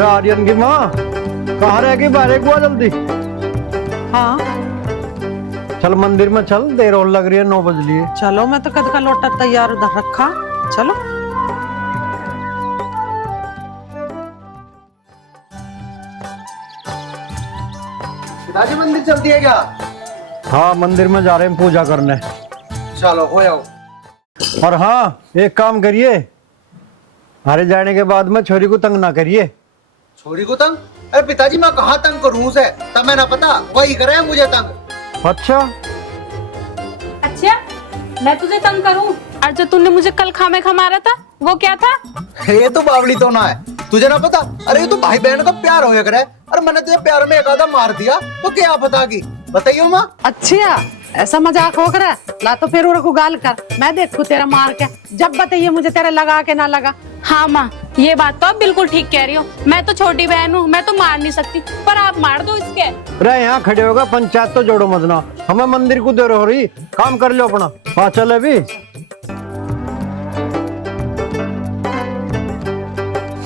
बे आर्यन की माँ कहाँ रह गई? बाहर एक हुआ जल्दी। हाँ चल मंदिर में चल, देर और लग रही है, 9 बज लिए। चलो, मैं तो कद का लोटा तैयार उधर रखा। चलो। पिताजी मंदिर चलती है क्या? हाँ मंदिर में जा रहे हैं पूजा करने। चलो हो जाओ। और हाँ एक काम करिए, हमारे जाने के बाद में छोरी को तंग ना करिए। छोरी को तंग? अरे पिताजी मैं कहाँ तंग करूँ उसे? तब ना पता वही करे मुझे तंग। अच्छा मैं तुझे तंग करूं? और जो तूने मुझे कल खामे खा मारा था वो क्या था? ये तो बावली तो ना है, तुझे ना पता? अरे ये तो भाई बहन का प्यार हो करे। अरे मैंने तुझे प्यार में एक आधा मार दिया तो क्या पता की? बताइए माँ। अच्छा ऐसा मजाक हो कर ला तो फिर उनको गाल कर, मैं देखू तेरा मार के। जब बताइए मुझे तेरा लगा के ना लगा। हाँ माँ, ये बात तो आप बिल्कुल ठीक कह रही हो। मैं तो छोटी बहन हूँ, मैं तो मार नहीं सकती, पर आप मार दो इसके। अरे यहाँ खड़े होगा, पंचायत तो जोड़ो मत ना, हमें मंदिर को देर हो रही, काम कर लो अपना। हाँ चले भी।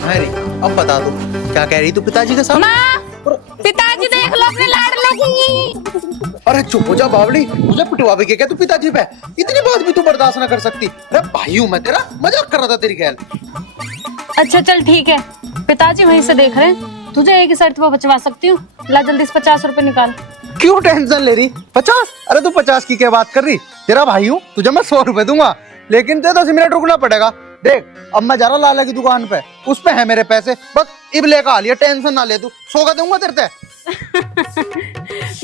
अरे अब बता दो क्या कह रही तू पिताजी के साथ? माँ, पिताजी देख लो अपने लाडले की। अरे चुप हो जा बावली, मुझे पिटवा भी क्या तू पिताजी पे? इतनी बात भी तू बर्दाश्त ना कर सकती? अरे भाई हूँ मैं तेरा, मजाक कर रहा था तेरी गैल। अच्छा चल ठीक है, पिताजी वहीं से देख रहे हैं, तुझे एक ही शर्त पर बचवा सकती हूँ। ला जल्दी से 50 रुपए निकाल। क्यों टेंशन ले रही? 50? अरे तू 50 की क्या बात कर रही? तेरा भाई हूँ, तुझे मैं 100 रुपए दूंगा, लेकिन तुझे 10 मिनट रुकना पड़ेगा। देख अब मैं जा रहा लाला की दुकान पे, उस पे है मेरे पैसे, बस इब लेकर आ लिया, टेंशन ना ले तू, 100 का दूंगा तेरे से।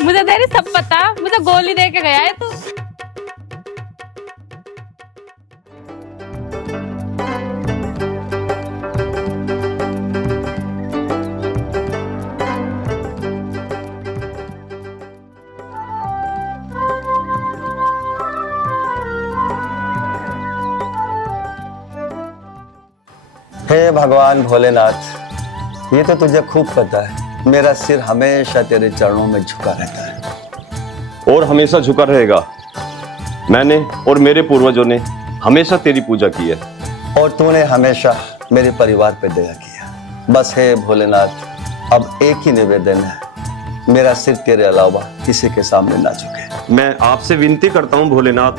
मुझे तेरी सब पता, मुझे गोली दे के गया है तू। हे भगवान भोलेनाथ, ये तो तुझे खूब पता है मेरा सिर हमेशा तेरे चरणों में झुका रहता है और हमेशा झुका रहेगा। मैंने और मेरे पूर्वजों ने हमेशा तेरी पूजा की है और तूने हमेशा मेरे परिवार पे दया किया। बस हे भोलेनाथ, अब एक ही निवेदन है, मेरा सिर तेरे अलावा किसी के सामने ना झुके। मैं आपसे विनती करता हूँ भोलेनाथ,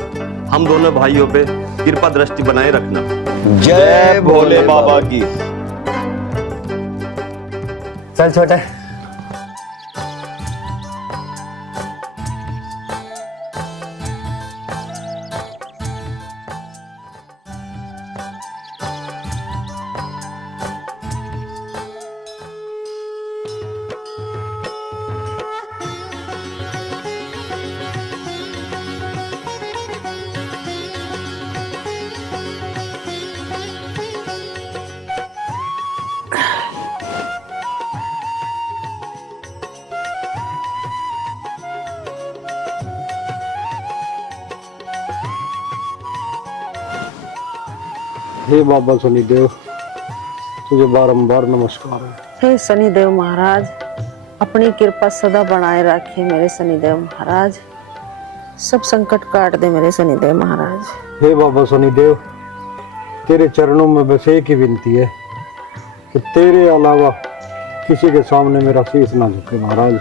हम दोनों भाइयों पे कृपा दृष्टि बनाए रखना। जय भोले बाबा की। चल छोटे। हे बाबा शनिदेव, तुझे बारंबार नमस्कार है। हे शनिदेव महाराज, अपनी कृपा सदा बनाए रखे मेरे शनिदेव महाराज। सब संकट काट दे मेरे शनिदेव महाराज। हे बाबा शनिदेव, तेरे चरणों में बस एक ही विनती है कि तेरे अलावा किसी के सामने मेरा शीश ना झुके महाराज।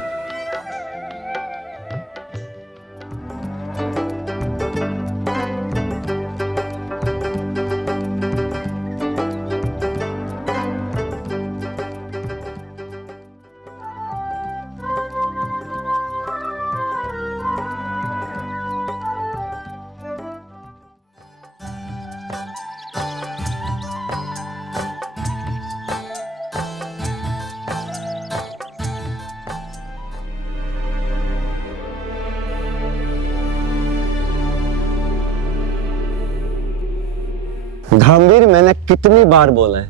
धर्मवीर, मैंने कितनी बार बोला है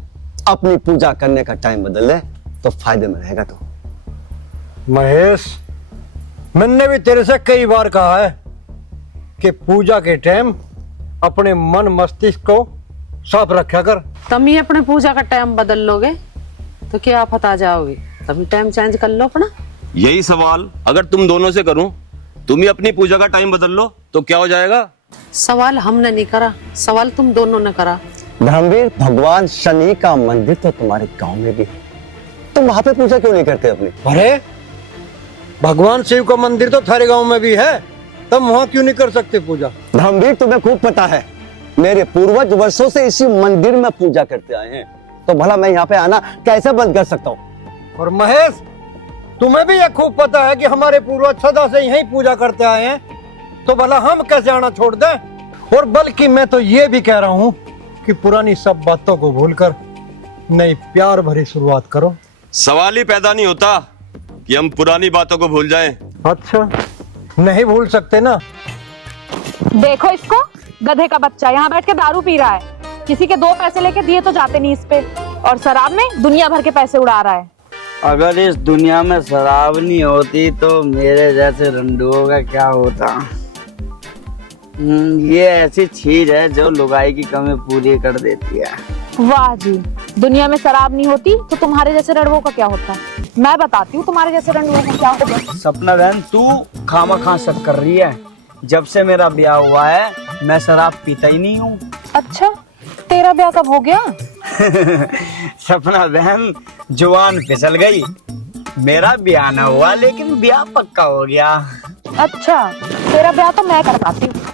अपनी पूजा करने का टाइम बदल ले तो फायदे में रहेगा। तो महेश, मैंने भी तेरे से कई बार कहा है कि पूजा के टाइम अपने मन मस्तिष्क को साफ रखा कर। तुम ही अपने पूजा का टाइम बदल लोगे तो क्या आफत आ जाओगे? तभी टाइम चेंज कर लो अपना। यही सवाल अगर तुम दोनों से करूं, तुम ही अपनी पूजा का टाइम बदल लो तो क्या हो जाएगा? सवाल हमने नहीं करा, सवाल तुम दोनों ने करा। धर्मवीर, भगवान शनि का मंदिर तो तुम्हारे गांव में भी है। तुम वहां पे पूजा क्यों नहीं करते अपनी? अरे भगवान शिव का मंदिर तो थारे गांव में भी है, तुम वहां क्यों नहीं कर सकते पूजा? धर्मवीर, तुम्हें खूब पता है मेरे पूर्वज वर्षों से इसी मंदिर में पूजा करते आए हैं, तो भला मैं यहाँ पे आना कैसे बंद कर सकता हूँ? और महेश, तुम्हें भी ये खूब पता है कि हमारे पूर्वज सदा से यहीं पूजा करते आए हैं, तो भला हम कैसे आना छोड़ दें? और बल्कि मैं तो ये भी कह रहा हूँ कि पुरानी सब बातों को भूलकर नई प्यार भरी शुरुआत करो। सवाल ही पैदा नहीं होता कि हम पुरानी बातों को भूल जाएं। अच्छा, नहीं भूल सकते ना? देखो इसको, गधे का बच्चा यहाँ बैठ के दारू पी रहा है, किसी के 2 पैसे लेके दिए तो जाते नहीं इस पे, और शराब में दुनिया भर के पैसे उड़ा रहा है। अगर इस दुनिया में शराब नहीं होती तो मेरे जैसे रंडुओं का क्या होता। ये ऐसी चीज है जो लुगाई की कमी पूरी कर देती है। वाह जी, दुनिया में शराब नहीं होती तो तुम्हारे जैसे रंडुओं का क्या होता। मैं बताती हूँ तुम्हारे जैसे रंडुओं का क्या होगा। सपना बहन, तू खामा शक कर रही है। जब से मेरा ब्याह हुआ है मैं शराब पीता ही नहीं हूँ। अच्छा, तेरा ब्याह कब हो गया? सपना बहन, जुबान फिसल गई। मेरा ब्याह ना हुआ लेकिन ब्याह पक्का हो गया। अच्छा, तेरा ब्याह तो मैं करवाती हूँ।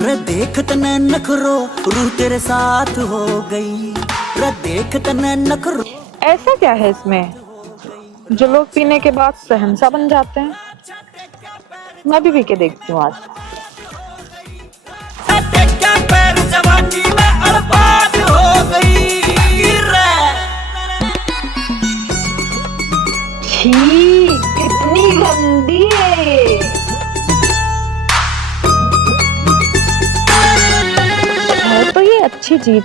रे देख तने नखरो रूह तेरे साथ हो गई। रे देख तने नखरो। ऐसा क्या है इसमें जो लोग पीने के बाद शहंशाह बन जाते हैं? मैं भी पी के देखती हूँ आज। छी, कितनी गंदी है। है तो ये अच्छी चीज,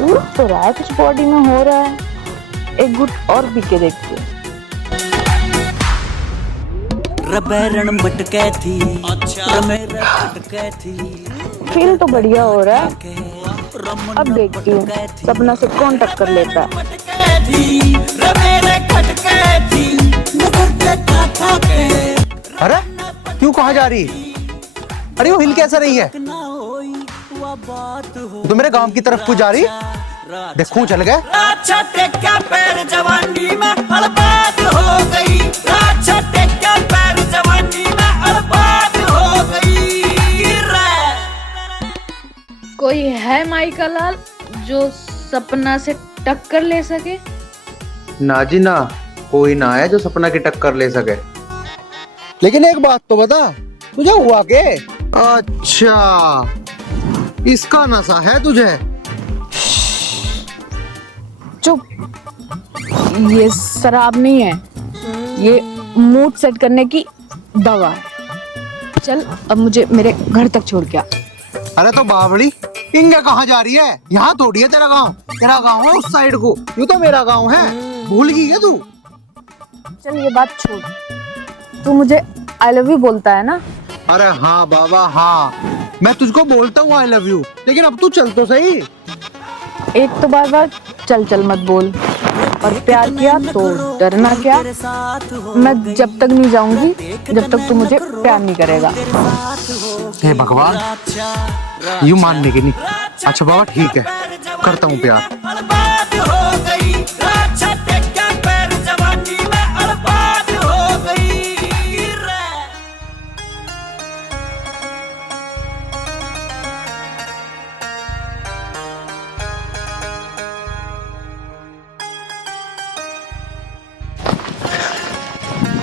उड़ तो रहा है, कुछ बॉडी में हो रहा है। एक गुट और पी के देखती हूँ। रबैरण मटके थी, रमेर मटके थी। फील तो बढ़िया हो रहा है। अब देखती हूँ सपना से कौन टक्कर लेता है। अरे क्यों, कहाँ जा रही? अरे वो हिल कैसा रही है? तो मेरे गांव की तरफ को जा रही? देखूं चल गए। कोई है माई का लाल जो सपना से टक्कर ले सके? ना जी ना, कोई ना है जो सपना की टक्कर ले सके। लेकिन एक बात तो बता, तुझे हुआ के? अच्छा, इसका नशा है तुझे? चुप, ये शराब नहीं है, ये मूड सेट करने की दवा है। चल अब मुझे मेरे घर तक छोड़ के आ। अरे तो बावड़ी, इंगे कहाँ जा रही है? यहाँ थोड़ी है तेरा गांव। तेरा गांव है उस साइड को, यूं तो मेरा गांव है। भूल गई है तू? चल ये बात छोड़, तू मुझे आई लव यू बोलता है ना? अरे हाँ बाबा हाँ, मैं तुझको बोलता हूँ आई लव यू, लेकिन अब तू चल तो सही। एक तो बार बार चल चल मत बोल, और प्यार किया तो डरना क्या। मैं जब तक नहीं जाऊंगी जब तक तू मुझे प्यार नहीं करेगा। हे भगवान, यूं मानने की नहीं। अच्छा बाबा ठीक है, करता हूँ प्यार।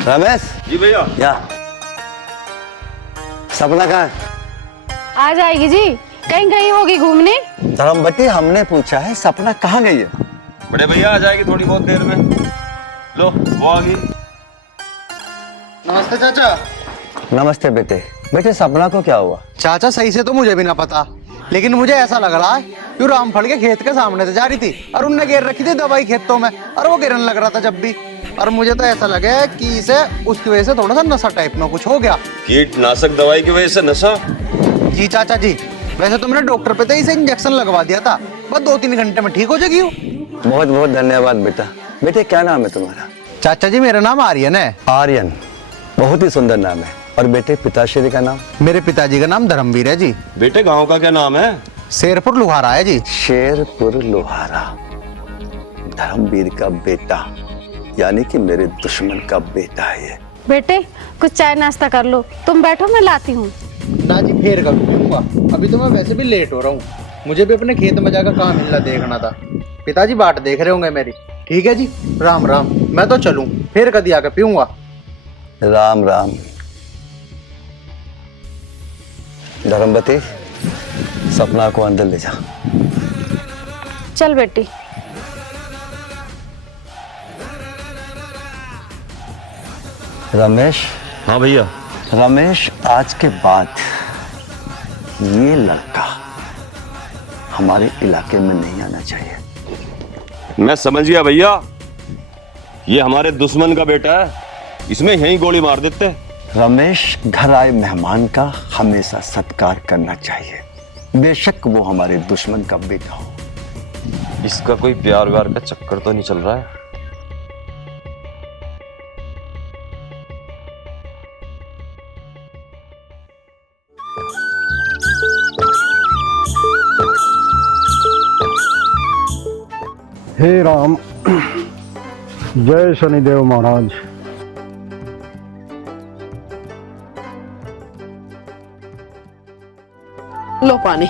रमेश जी भैया। या सपना कहाँ है? आ जाएगी जी, कहीं गई होगी घूमने। धर्मवती, हमने पूछा है सपना कहाँ गई है? बड़े भैया आ जाएगी थोड़ी बहुत देर में। लो वो आ गई। नमस्ते चाचा। नमस्ते बेटे। बेटे सपना को क्या हुआ? चाचा सही से तो मुझे भी ना पता, लेकिन मुझे ऐसा लग रहा है कि रामफल के खेत के सामने से जा रही थी और उनने घेर रखी थी दवाई खेतों में, और वो गिरने लग रहा था जब भी। और मुझे तो ऐसा लगे कि इसे उसकी वजह से थोड़ा सा नशा टाइप में कुछ हो गया। कीटनाशक दवाई की वजह से नशा? जी चाचा जी, वैसे तो मैंने डॉक्टर पे तो इसे इंजेक्शन लगवा दिया था, बस 2-3 घंटे में ठीक हो जाएगी। बहुत बहुत धन्यवाद बेटा। बेटे क्या नाम है तुम्हारा? चाचा जी मेरा नाम आर्यन है। आर्यन, बहुत ही सुंदर नाम है। और बेटे पिताश्री का नाम? मेरे पिताजी का नाम धर्मवीर है जी। बेटे गांव का क्या नाम है? शेरपुर लुहारा है जी। शेरपुर लोहारा। धर्मवीर का बेटा, यानी कि मेरे दुश्मन का बेटा है ये। बेटे कुछ चाय नाश्ता कर लो, तुम बैठो मैं लाती हूँ। ना जी फिर कब पीऊंगा, अभी तो मैं वैसे भी लेट हो रहा हूँ। मुझे भी अपने खेत में जाकर काम मिलना देखना था। पिताजी बाट देख रहे होंगे मेरी। ठीक है जी, राम राम, मैं तो चलूं, फिर कभी आकर पीऊंगा। राम राम। धर्मवती, सपना को अंदर ले जा। चल बेटी। रमेश। हाँ भैया। रमेश, आज के बाद ये लड़का हमारे इलाके में नहीं आना चाहिए। मैं समझ गया भैया, ये हमारे दुश्मन का बेटा है, इसमें यहीं गोली मार देते। रमेश, घर आए मेहमान का हमेशा सत्कार करना चाहिए, बेशक वो हमारे दुश्मन का बेटा हो। इसका कोई प्यार व्यार का चक्कर तो नहीं चल रहा है? हे राम, जय शनिदेव महाराज। लो पानी।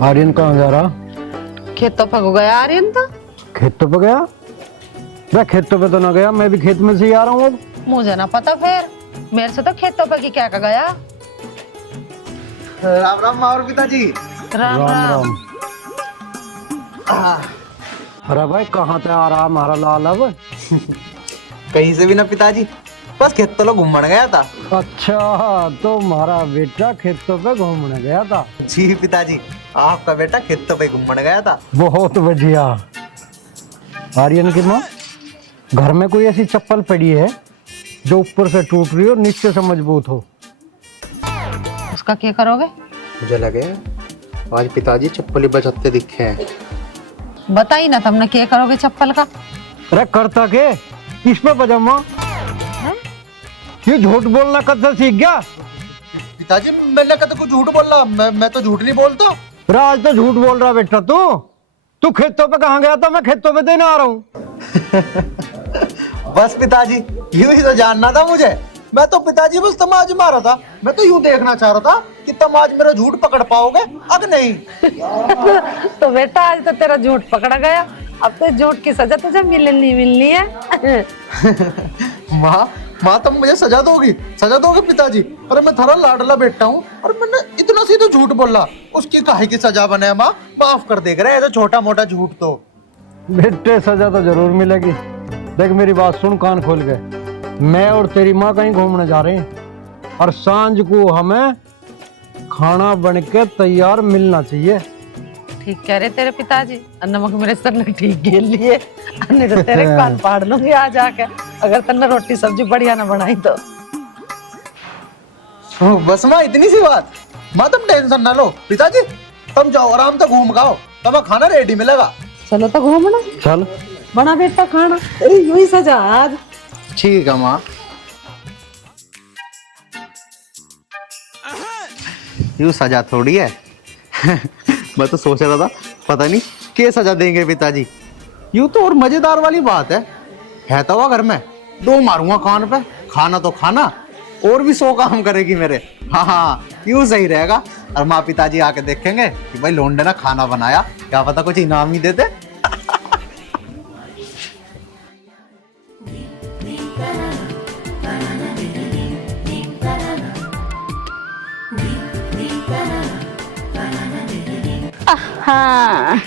आर्यन कहाँ जा रहा? खेतों पर हो गया आर्यन तो। खेतों पे गया? मैं खेतों पे तो ना गया, मैं भी खेत में से ही आ रहा हूँ अब। मुझे ना पता, फिर मेरे से तो खेतों पर की क्या का गया। राम राम माँ और पिताजी। राम राम। अरे भाई कहाँ पे आ रहा हमारा लाल अब? कहीं से भी ना पिताजी, बस खेत तो घूमने गया था। अच्छा, तो हमारा बेटा खेतों पे घूमने गया था? जी पिताजी, आपका बेटा खेतों पे घूमने गया था। बहुत बढ़िया। आर्यन की माँ, घर में कोई ऐसी चप्पल पड़ी है जो ऊपर से टूट रही हो और नीचे से मजबूत हो? उसका क्या करोगे? मुझे लगे आज पिताजी चप्पल ही बजाते दिखे हैं। बताई ना तुमने क्या करोगे चप्पल का? अरे करता के इस पे पजामा? ये झूठ बोलना कब से सीख गया? पिताजी मैंने कभी कुछ झूठ बोला? मैं तो झूठ नहीं बोलता। अरे आज तो झूठ बोल रहा बेटा तू खेतों पे कहाँ गया था? मैं खेतों पे देने आ रहा हूँ। बस पिताजी, यूं ही तो जानना था मुझे। मैं तो पिताजी बस तमाज मारा था। मैं तो यूं देखना चाह रहा था कि तमाज मेरा झूठ पकड़ पाओगे, अब नहीं। तो बेटा आज तो तेरा झूठ पकड़ा गया, अब तो झूठ की सजा तुझे मिलनी है। माँ तुम मुझे सजा दोगे पिताजी? अरे मैं थारा लाडला बेटा हूँ और मैंने इतना सी तो झूठ बोला, उसकी काहे की सजा बने? माँ माफ कर देख रहे, तो छोटा मोटा झूठ तो। बेटे सजा तो जरूर मिलेगी। देख मेरी बात सुन कान खोल के, मैं और तेरी माँ कहीं घूमने जा रहे हैं और सांझ को हमें खाना बन के तैयार मिलना चाहिए। ठीक कह रहे तेरे पिताजी। नमक मेरे सर ने ठीक खेल लिए, नहीं तो तेरे कान फाड़ लूंगी आज आके, अगर तन्ने रोटी सब्जी बढ़िया ना बनाई तो। बस माँ इतनी सी बात। माँ तुम टेंशन ना लो, पिताजी तुम जाओ आराम से घूम गाओ, तुम्हें खाना रेडी मिलेगा। चलो तो घूमना। चल बना बेटा खाना, तेरी यूं ही सजा आज। ठीक है माँ। यूं सजा थोड़ी है। मैं तो सोच रहा था पता नहीं क्या सजा देंगे पिताजी। यूं तो और मजेदार वाली बात है तो घर में दो मारूंगा कान पे, खाना तो खाना और भी 100 काम करेगी मेरे। हाँ यूं सही रहेगा। और माँ पिताजी आके देखेंगे कि भाई लोंडे ने खाना बनाया, क्या पता कुछ इनाम ही देते। हाँ,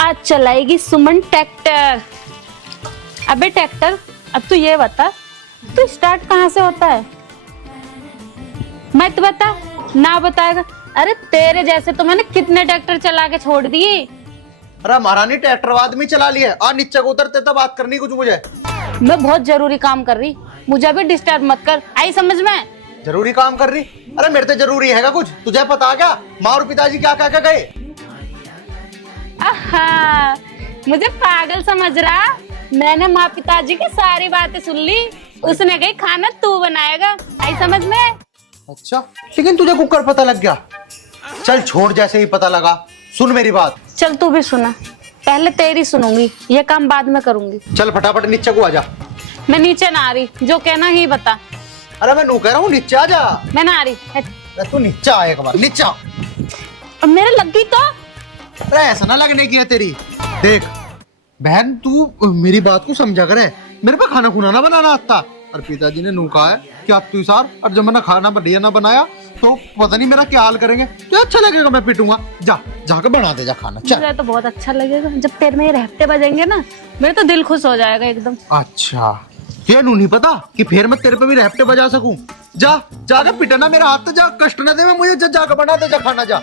आज चलाएगी सुमन ट्रैक्टर। अबे ट्रैक्टर, अब तू ये बता, तू स्टार्ट कहाँ से होता है? मत बता, ना बताएगा। अरे तेरे जैसे तो मैंने कितने ट्रैक्टर चला के छोड़ दिए। अरे महारानी ट्रैक्टर आदमी चला लिए, आ नीचे को उतरते तो बात करनी कुछ मुझे। मैं बहुत जरूरी काम कर रही, मुझे भी डिस्टर्ब मत कर, आई समझ में? जरूरी काम कर रही? अरे मेरे तो जरूरी हैगा कुछ, तुझे पता क्या माँ और पिताजी क्या क्या क्या गए? आहा, मुझे पागल समझ रहा। मैंने माँ पिताजी की सारी बातें सुन ली। उसने कही खाना तू बनाएगा, आई समझ में। अच्छा, लेकिन तुझे कुकर पता लग गया। चल छोड़, जैसे ही पता लगा। सुन मेरी बात। चल तू भी सुना, पहले तेरी सुनूंगी, ये काम बाद में करूंगी। चल फटाफट नीचे को आजा। मैं नीचे ना आ रही, जो कहना ही बता। अरे मैं नू कह रहा हूँ नीचे आ जा। मैं ना आ रही। अरे तू नीचे आ एक बार, नीचे आ। और मेरे लग गई तो। अरे ऐसा ना लगने की है तेरी। देख बहन, तू मेरी बात को समझा करे। मेरे पे खाना खुना ना बनाना आता। और पिताजी ने नू कहा है कि आप तू सार, और जब मैंने खाना बढ़िया ना बनाया तो पता नहीं मेरा क्या हाल करेंगे। तो अच्छा लगेगा, मैं पीटूंगा। जा जाके बना दे जा खाना। चल। मुझे तो बहुत अच्छा लगेगा जब तेरे में ये रहते बजेंगे ना, मेरे तो दिल खुश हो जाएगा एकदम। अच्छा, ये नू नहीं पता कि फिर मैं तेरे पे भी रहते बजा सकूं। जा जाके पिटना मेरा हाथ, तो जा कष्ट ना दे मुझे। जाके बना दे जा खाना। जा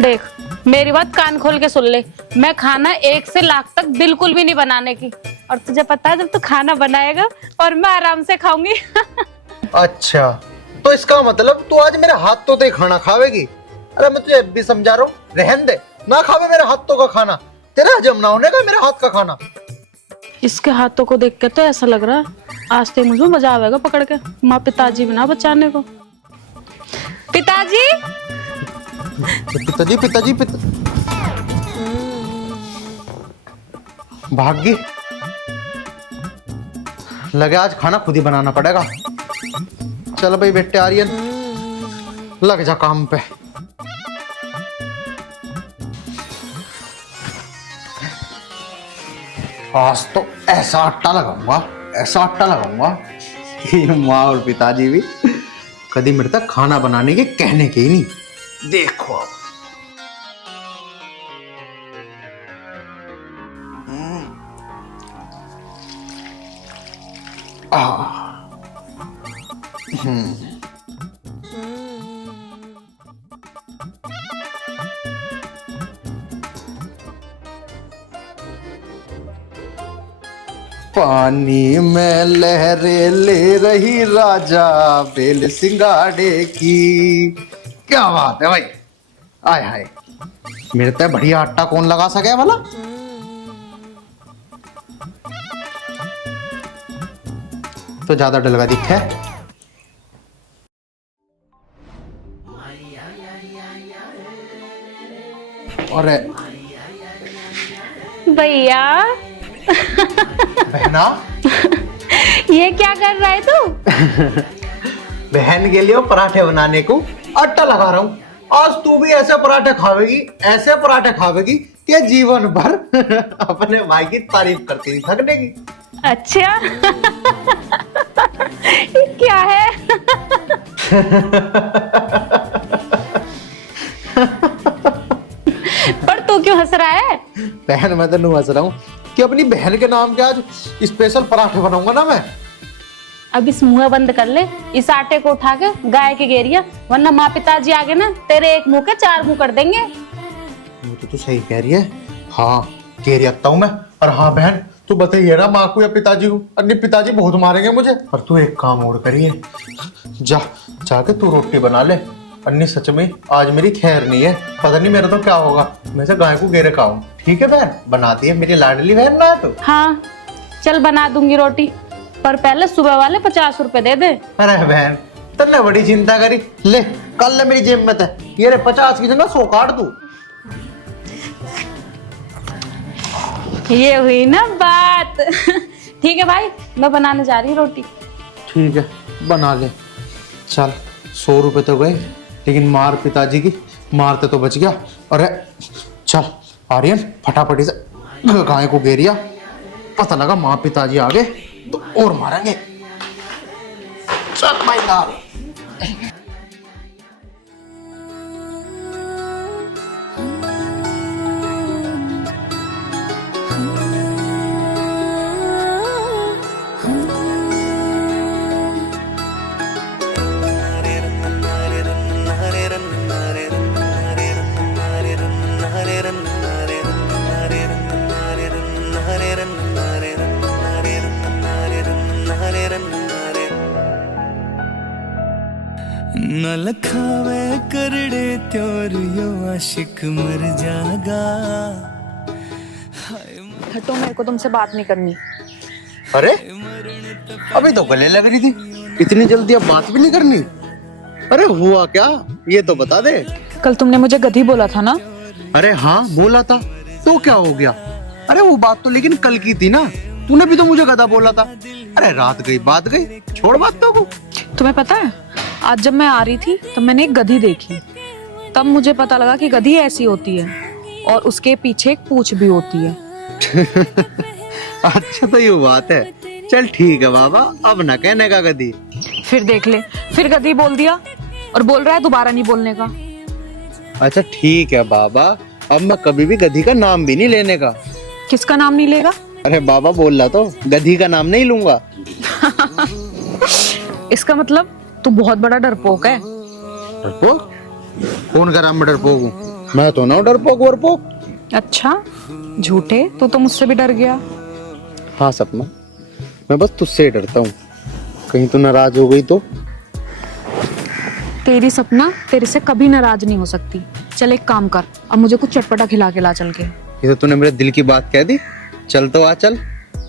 देख मेरी बात कान खोल के सुन ले, मैं खाना 1 से लाख तक बिल्कुल भी नहीं बनाने की। और तुझे पता है जब तू खाना बनाएगा और मैं आराम से खाऊंगी। अच्छा, तो इसका मतलब तू आज मेरे हाथों से खाना खावेगी? अरे मैं तुझे भी समझा रहा हूँ, रहन दे, ना खावे मेरे हाथों का खाना। तेरा हजम ना होने का मेरे हाथ का खाना। इसके हाथों को देख के तो ऐसा लग रहा है आज ते मुझे मजा आवेगा पकड़ के माँ पिताजी बिना बचाने को। पिताजी पिताजी पिताजी भाग्य लगे आज खाना खुद ही बनाना पड़ेगा। चल भाई बेटे आर्यन, लग जा काम पे। आज तो ऐसा आटा लगाऊंगा, ऐसा आटा लगाऊंगा कि माँ और पिताजी भी कभी मेरे तक खाना बनाने के कहने के ही नहीं। देखो अब। पानी में लहरें ले रही राजा बेल सिंगाड़े की। क्या बात है भाई, आय हाय। मेरे तो बढ़िया आटा कौन लगा सके भला? तो ज्यादा डलगा दिखे। अरे भैया बहना, ये क्या कर रहा है तू? बहन के लिए पराठे बनाने को आटा लगा रहा हूँ। आज तू भी ऐसे पराठे खावेगी, ऐसे पराठे खावेगी कि जीवन भर अपने भाई की तारीफ करती नहीं थकने की। अच्छा। ये क्या है? पर तू क्यों हंस रहा है? बहन मैं तो नहीं हंस रहा हूँ कि अपनी बहन के नाम के आज स्पेशल पराठे बनाऊंगा ना मैं। अब इस मुंह बंद कर ले, इस आटे को उठा के गाय के घेरिया, वरना माँ पिताजी आगे ना तेरे एक मुंह के 4 मुंह कर देंगे। वो तो तू सही कह रही है। हाँ कह रही हूँ मैं। और हाँ बहन, तू बताइए ना माँ को या पिताजी को, अन्य पिताजी बहुत मारेंगे मुझे। पर तू एक काम और करिए, जाके तू रोटी बना ले। अन्नी सच में आज मेरी खैर नहीं है, पता नहीं मेरा तो क्या होगा। मैं से गाय को घेरे खाऊं। ठीक है बहन, बनाती है मेरी लाडली बहन ना। तो हाँ चल बना दूंगी रोटी, पर पहले सुबह वाले 50 रुपए दे दे। अरे बहन तन्ने बड़ी चिंता करी, ले कल ले मेरी जेब में थे ये रे 50 की जगह 100 काट दू। ये हुई ना बात। ठीक है भाई, मैं बनाने जा रही हूँ रोटी। ठीक है बना ले। चल 100 रुपए तो गए, लेकिन मार पिताजी की मारते तो बच गया। अरे चल आर्यन फटाफटी से गाय को घेरिया, पता लगा माँ पिताजी आ गए तो और मारेंगे। चल भाई लाल। लखावे करड़े त्योर यो आशिक मर जागा। हटो, मेरे को तुमसे बात नहीं करनी। अरे अभी तो गले लग रही थी, इतनी जल्दी अब बात भी नहीं करनी? अरे हुआ क्या, ये तो बता दे। कल तुमने मुझे गधी बोला था ना? अरे हाँ बोला था, तो क्या हो गया? अरे वो बात तो लेकिन कल की थी ना, तूने भी तो मुझे गधा बोला था। अरे रात गई बात गई, छोड़ बातों को। तुम्हें पता है, आज जब मैं आ रही थी तब मैंने एक गधी देखी। तब मुझे पता लगा कि गधी ऐसी होती है और उसके पीछे एक पूंछ भी होती है। अच्छा तो ये बात है, चल ठीक है बाबा, अब ना कहने का गधी। फिर देख ले, फिर गधी बोल दिया और बोल रहा है दोबारा नहीं बोलने का। अच्छा ठीक है बाबा, अब मैं कभी भी गधी का नाम भी नहीं लेने का। किसका नाम नहीं लेगा? अरे बाबा बोल रहा तो, गधी का नाम नहीं लूंगा। इसका मतलब तू बहुत बड़ा डरपोक है। डरपोक? कौन करा मैं डरपोक हूँ? मैं तो ना डरपोक वरपोक। अच्छा झूठे, तो मुझसे भी डर गया। हाँ सपना, मैं बस तुझसे ही डरता हूँ, कहीं तो नाराज हो गई तो। तेरी सपना तेरे से कभी नाराज नहीं हो सकती। चल एक काम कर, अब मुझे कुछ चटपटा खिला के ला चल के। ये तो तूने मेरे दिल की बात कह दी। चल तो आ, चल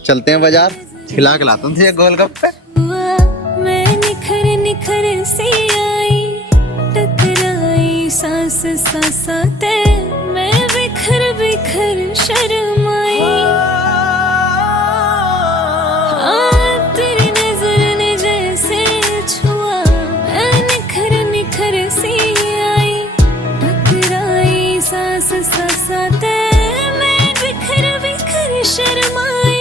चलते हैं बाजार, खिला के लाता हूँ तुझे गोलगप्पे। मैं निखर निखर सी आई, टकराई सांस सांसाते, मैं बिखर बिखर शर्माई। तेरी नजर ने जैसे छुआ, मैं निखर निखर सी आई, टकराई सांस सांसाते, मैं बिखर बिखर शर्माई।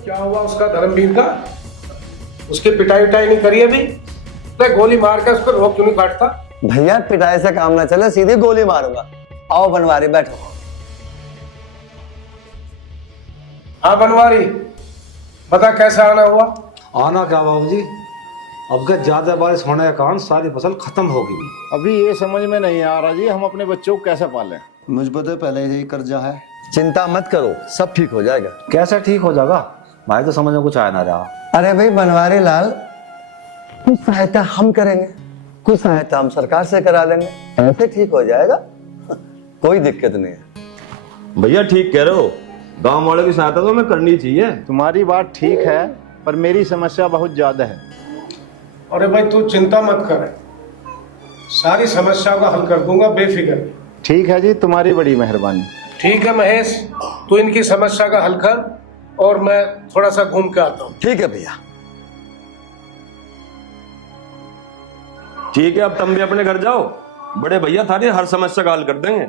क्या हुआ उसका धर्मवीर का? उसकी पिटाई उटाई नहीं करी अभी? अरे गोली मार के उसको रोक क्यों नहीं काटता? भैया पिटाई से काम ना चले, सीधे गोली मारूंगा। आओ बनवारी बैठो। हाँ बनवारी, बता कैसे आना हुआ? आना क्या बाबूजी, अब के ज्यादा बारिश होने के कारण सारी फसल खत्म हो गई। अभी ये समझ में नहीं आ रहा जी, हम अपने बच्चों को कैसे पालें? मुझ पर तो पहले ही कर्जा है। चिंता मत करो, सब ठीक हो जाएगा। कैसे ठीक हो जाएगा, भाई तो समझ में कुछ आ ना रहा। अरे भाई बनवारी लाल, कुछ सहायता हम करेंगे, कुछ सहायता हम सरकार से करा देंगे, ऐसे ठीक हो जाएगा। कोई दिक्कत नहीं है। भैया ठीक कह रहे हो, गांव वालों की सहायता तो हमें करनी चाहिए। तुम्हारी बात ठीक है, पर मेरी समस्या बहुत ज्यादा है। अरे भाई तू चिंता मत कर, सारी समस्याओं का हल कर दूंगा, बेफिक्र। ठीक है जी, तुम्हारी बड़ी मेहरबानी। ठीक है महेश, तू इनकी समस्या का हल कर और मैं थोड़ा सा घूम के आता हूँ। ठीक है भैया। ठीक है, अब तुम भी अपने घर जाओ, बड़े भैया थारी हर समस्या का हल कर देंगे।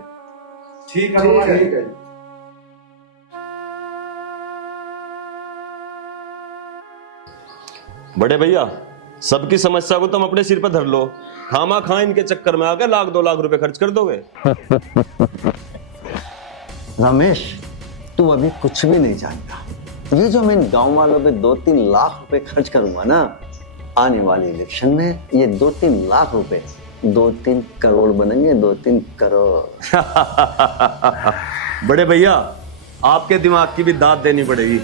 ठीक है ठीक है। बड़े भैया सबकी समस्या को तुम अपने सिर पर धर लो, खामा खा इनके चक्कर में आकर 1-2 लाख रुपए खर्च कर दोगे। रमेश, तू अभी कुछ भी नहीं जानता। ये जो मैं इन गांव वालों पे 2-3 लाख रुपए खर्च करूंगा ना, आने वाले इलेक्शन में ये 2-3 लाख रुपए 2-3 करोड़ बनेंगे, 2-3 करोड़। बड़े भैया आपके दिमाग की भी दाद देनी पड़ेगी।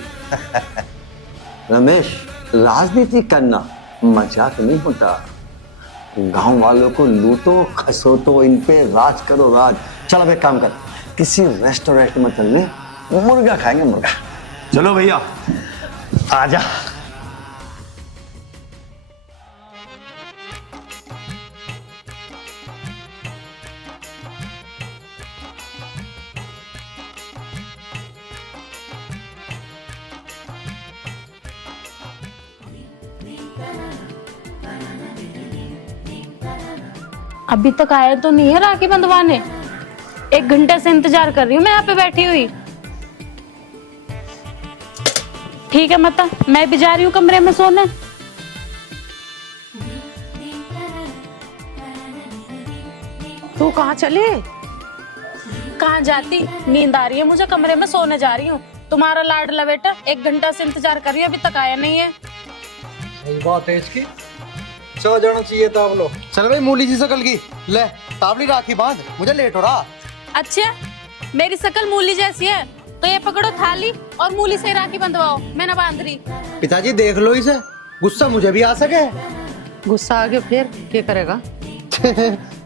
रमेश, राजनीति करना मजाक नहीं होता। गांव वालों को लूटो खसोटो, इन पे राज करो राज। चल अब एक काम कर, किसी रेस्टोरेंट में चलने, मुर्गा खाएंगे, मुर्गा। चलो भैया आजा। अभी तक आया तो नहीं है राखी बंधवाने। 1 घंटे से इंतजार कर रही हूँ मैं यहाँ पे बैठी हुई। ठीक है माता, मैं भी जा रही हूँ कमरे में सोने। तू कहाँ चली? कहाँ जाती, नींद आ रही है मुझे, कमरे में सोने जा रही हूँ। तुम्हारा लाडला बेटा 1 घंटा से इंतजार कर रही है, अभी तक आया नहीं है। सही बात है इसकी। से आ जाना चाहिए था आप लोग। चल भाई मूली जी शकल की ले ताबली राखी बांध, मुझे लेट हो रहा। अच्छा, मेरी शकल मूली जैसी है तो ये पकड़ो थाली और मूली से राखी बंधवाओ, मैं ना बांध रही। पिताजी देख लो इसे, गुस्सा मुझे भी आ सके। गुस्सा आ गया फिर क्या करेगा?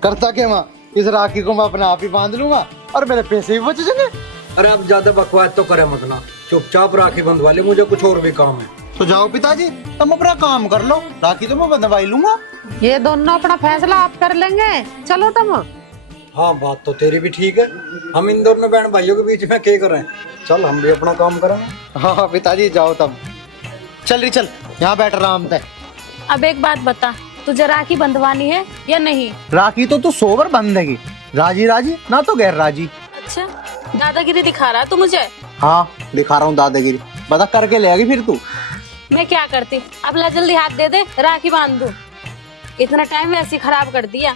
करता क्या माँ, इस राखी को मैं अपने आप ही बांध लूंगा और मेरे पैसे भी बच जाएंगे। अरे आप ज्यादा बकवास तो करे मत ना, चुपचाप राखी बंधवा ले, मुझे कुछ और भी काम है। तो जाओ पिताजी, तुम अपना काम कर लो, राखी तो मैं बंधवा ही लूंगा। ये दोनों अपना फैसला आप कर लेंगे, चलो तुम। हाँ बात तो तेरी भी ठीक है, हम इन दोनों बहन भाइयों के बीच में क्या करें, चल हम भी अपना काम करेंगे। हाँ पिताजी जाओ तब, चल रही चल यहाँ बैठ आराम से। अब एक बात बता, तुझे राखी बंधवानी है या नहीं? राखी तो तू 100 बार बंधेगी, राजी राजी ना तो गैर राजी। अच्छा, दादागिरी दिखा रहा है तू मुझे? हाँ दिखा रहा हूँ दादागिरी, बता करके ले आएगी फिर तू। मैं क्या करती, अब ला जल्दी हाथ दे दे, राखी बांध दूं। इतना टाइम वैसे ही खराब कर दिया।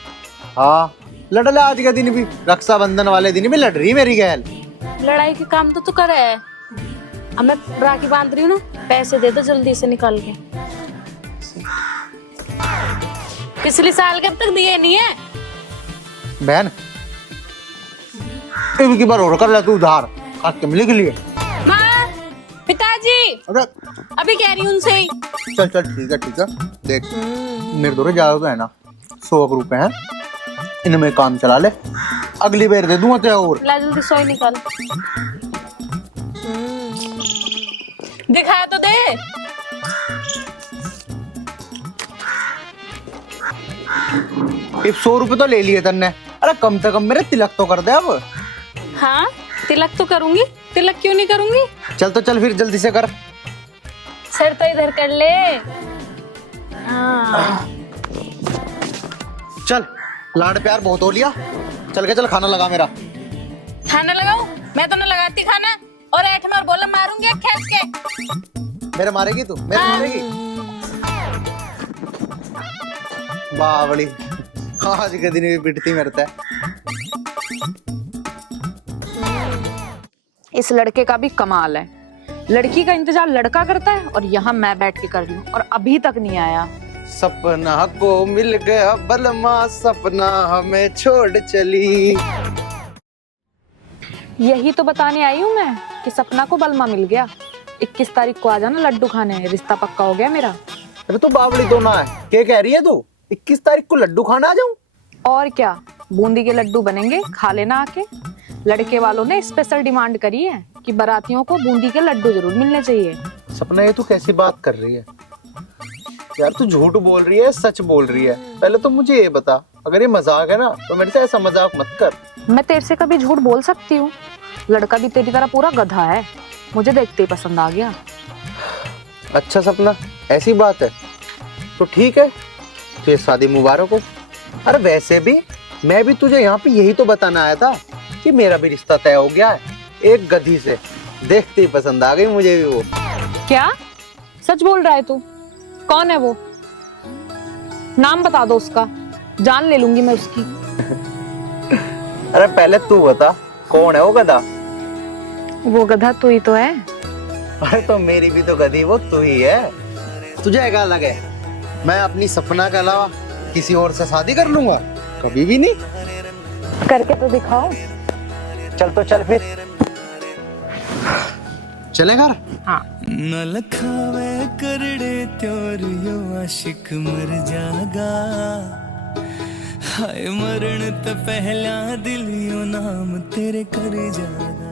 हाँ लड़ ले आज के दिन भी, रक्षाबंधन वाले दिन भी लड़ रही मेरी गैल। लड़ाई के काम तो तू करे है। अब मैं राखी बांध रही हूँ ना, पैसे दे दो जल्दी से निकाल के। पिछले साल के अब तक दिए नहीं है। बहन एक की बार और कर ले तू उधार, आज तुम लिख लिए। माँ, पिताजी, अरे अभी कह रही हूँ उनसे ही। चल चल ठीक है देख, मेरे दो ज्यादा तो है ना, 100 रुपए हैं, इनमें काम चला ले, अगली बार दे दूंगा तेरे और। ला जल्दी सोई निकाल, दिखा तो दे। एक 100 रुपए तो ले लिए तन्ने, अरे कम से कम मेरे तिलक तो कर दे अब। हाँ तिलक तो करूंगी, तिलक क्यों नहीं करूंगी। चल तो चल फिर जल्दी से कर। सर तो इधर कर ले। हाँ। चल लाड प्यार बहुत हो लिया, चल के चल खाना लगा मेरा। खाना लगाऊं? मैं तो ना लगाती खाना, और ऐठ में और बोला मारूंगी खींच के। मेरे मारेगी तू, मेरे मारेगी? बावली आज के दिन भी पिटती मरता है। इस लड़के का भी कमाल है, लड़की का इंतजार लड़का करता है और यहाँ मैं बैठ के कर रही हूँ और अभी तक नहीं आया। सपना को मिल गया बलमा, सपना हमें छोड़ चली। यही तो बताने आई हूँ मैं कि सपना को बलमा मिल गया। 21 तारीख को आ जाना लड्डू खाने, रिश्ता पक्का हो गया मेरा। अरे तू बावली तो ना है, क्या कह रही है तू? 21 तारीख को लड्डू खाना आ जाऊं? और क्या, बूंदी के लड्डू बनेंगे, खा लेना आके। लड़के वालों ने स्पेशल डिमांड करी है कि बारातियों को बूंदी के लड्डू जरूर मिलने चाहिए। सपना ये तू कैसी बात कर रही है यार, तू झूठ बोल रही है सच बोल रही है? पहले तो मुझे ये बता, अगर ये मजाक है ना तो मेरे से ऐसा मजाक मत कर। मैं तेरे से कभी झूठ बोल सकती हूँ? लड़का भी तेरी तरह पूरा गधा है, मुझे देखते ही पसंद आ गया। अच्छा सपना ऐसी बात है तो ठीक है, तुझे शादी मुबारक हो। अरे वैसे भी मैं भी तुझे यहाँ पे यही तो बताना आया था कि मेरा भी रिश्ता तय हो गया है एक गधी से, देखते ही पसंद आ गई मुझे भी वो। क्या सच बोल रहा है तू? कौन है वो? नाम बता दो उसका, जान ले लूंगी मैं उसकी। अरे पहले तू बता कौन है वो गधा? वो गधा तू ही तो है। अरे तो मेरी भी तो गधी वो तू ही है। तुझे क्या लगे मैं अपनी सपना के अलावा किसी और से शादी कर लूंगा? कभी भी नहीं। करके तो दिखाओ। चल तो चल फिर चले घर। हाँ। न लखावे करड़े त्योर यो आशिक मर जागा, हाय मरण तो पहला दिल यो नाम तेरे कर जागा।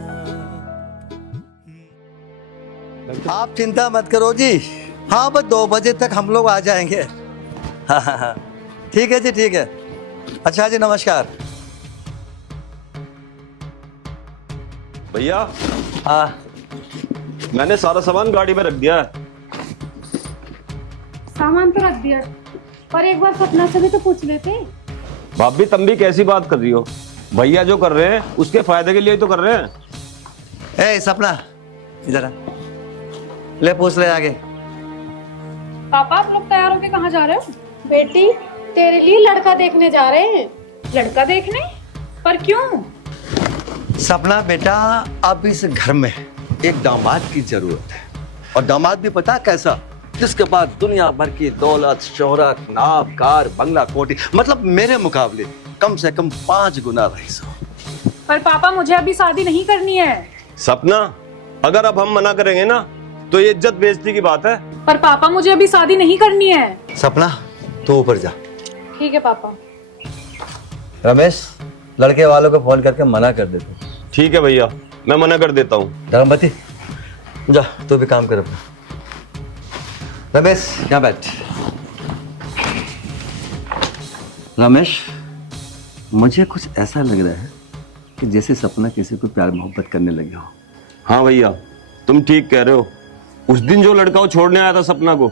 आप चिंता मत करो जी, हाँ बस 2 बजे तक हम लोग आ जाएंगे। हाँ ठीक है जी, ठीक है। अच्छा जी नमस्कार। भैया हाँ मैंने सारा सामान गाड़ी में रख दिया है। सामान तो रख दिया, पर एक बार सपना से भी तो पूछ लेते। भाभी तुम भी कैसी बात कर रही हो? भैया जो कर रहे हैं उसके फायदे के लिए तो कर रहे हैं। ए सपना इधर आ, ले पूछ ले आगे। पापा आप लोग तैयार होके कहाँ जा रहे हो? बेटी तेरे लिए लड़का देखने जा रहे हैं। लड़का देखने? पर क्यों? सपना बेटा, अब इस घर में एक दामाद की जरूरत है, और दामाद भी पता कैसा? जिसके पास दुनिया भर की दौलत, शोहरत, नाम, कार, बंगला, कोठी, मतलब मेरे मुकाबले कम से कम 5 गुना रईस हो। पर पापा मुझे अभी शादी नहीं करनी है। सपना, अगर अब हम मना करेंगे ना तो ये इज्जत बेइज्जती की बात है। पर पापा मुझे अभी शादी नहीं करनी है। सपना तू ऊपर जा। ठीक है पापा। रमेश, लड़के वालों को फोन करके मना कर देते। ठीक है भैया, मैं मना कर देता हूँ। धर्मपति, जा तू भी काम कर अपना। रमेश यहाँ बैठ। रमेश, मुझे कुछ ऐसा लग रहा है कि जैसे सपना किसी को प्यार मोहब्बत करने लगे हो। हाँ भैया, तुम ठीक कह रहे हो। उस दिन जो लड़का वो छोड़ने आया था सपना को,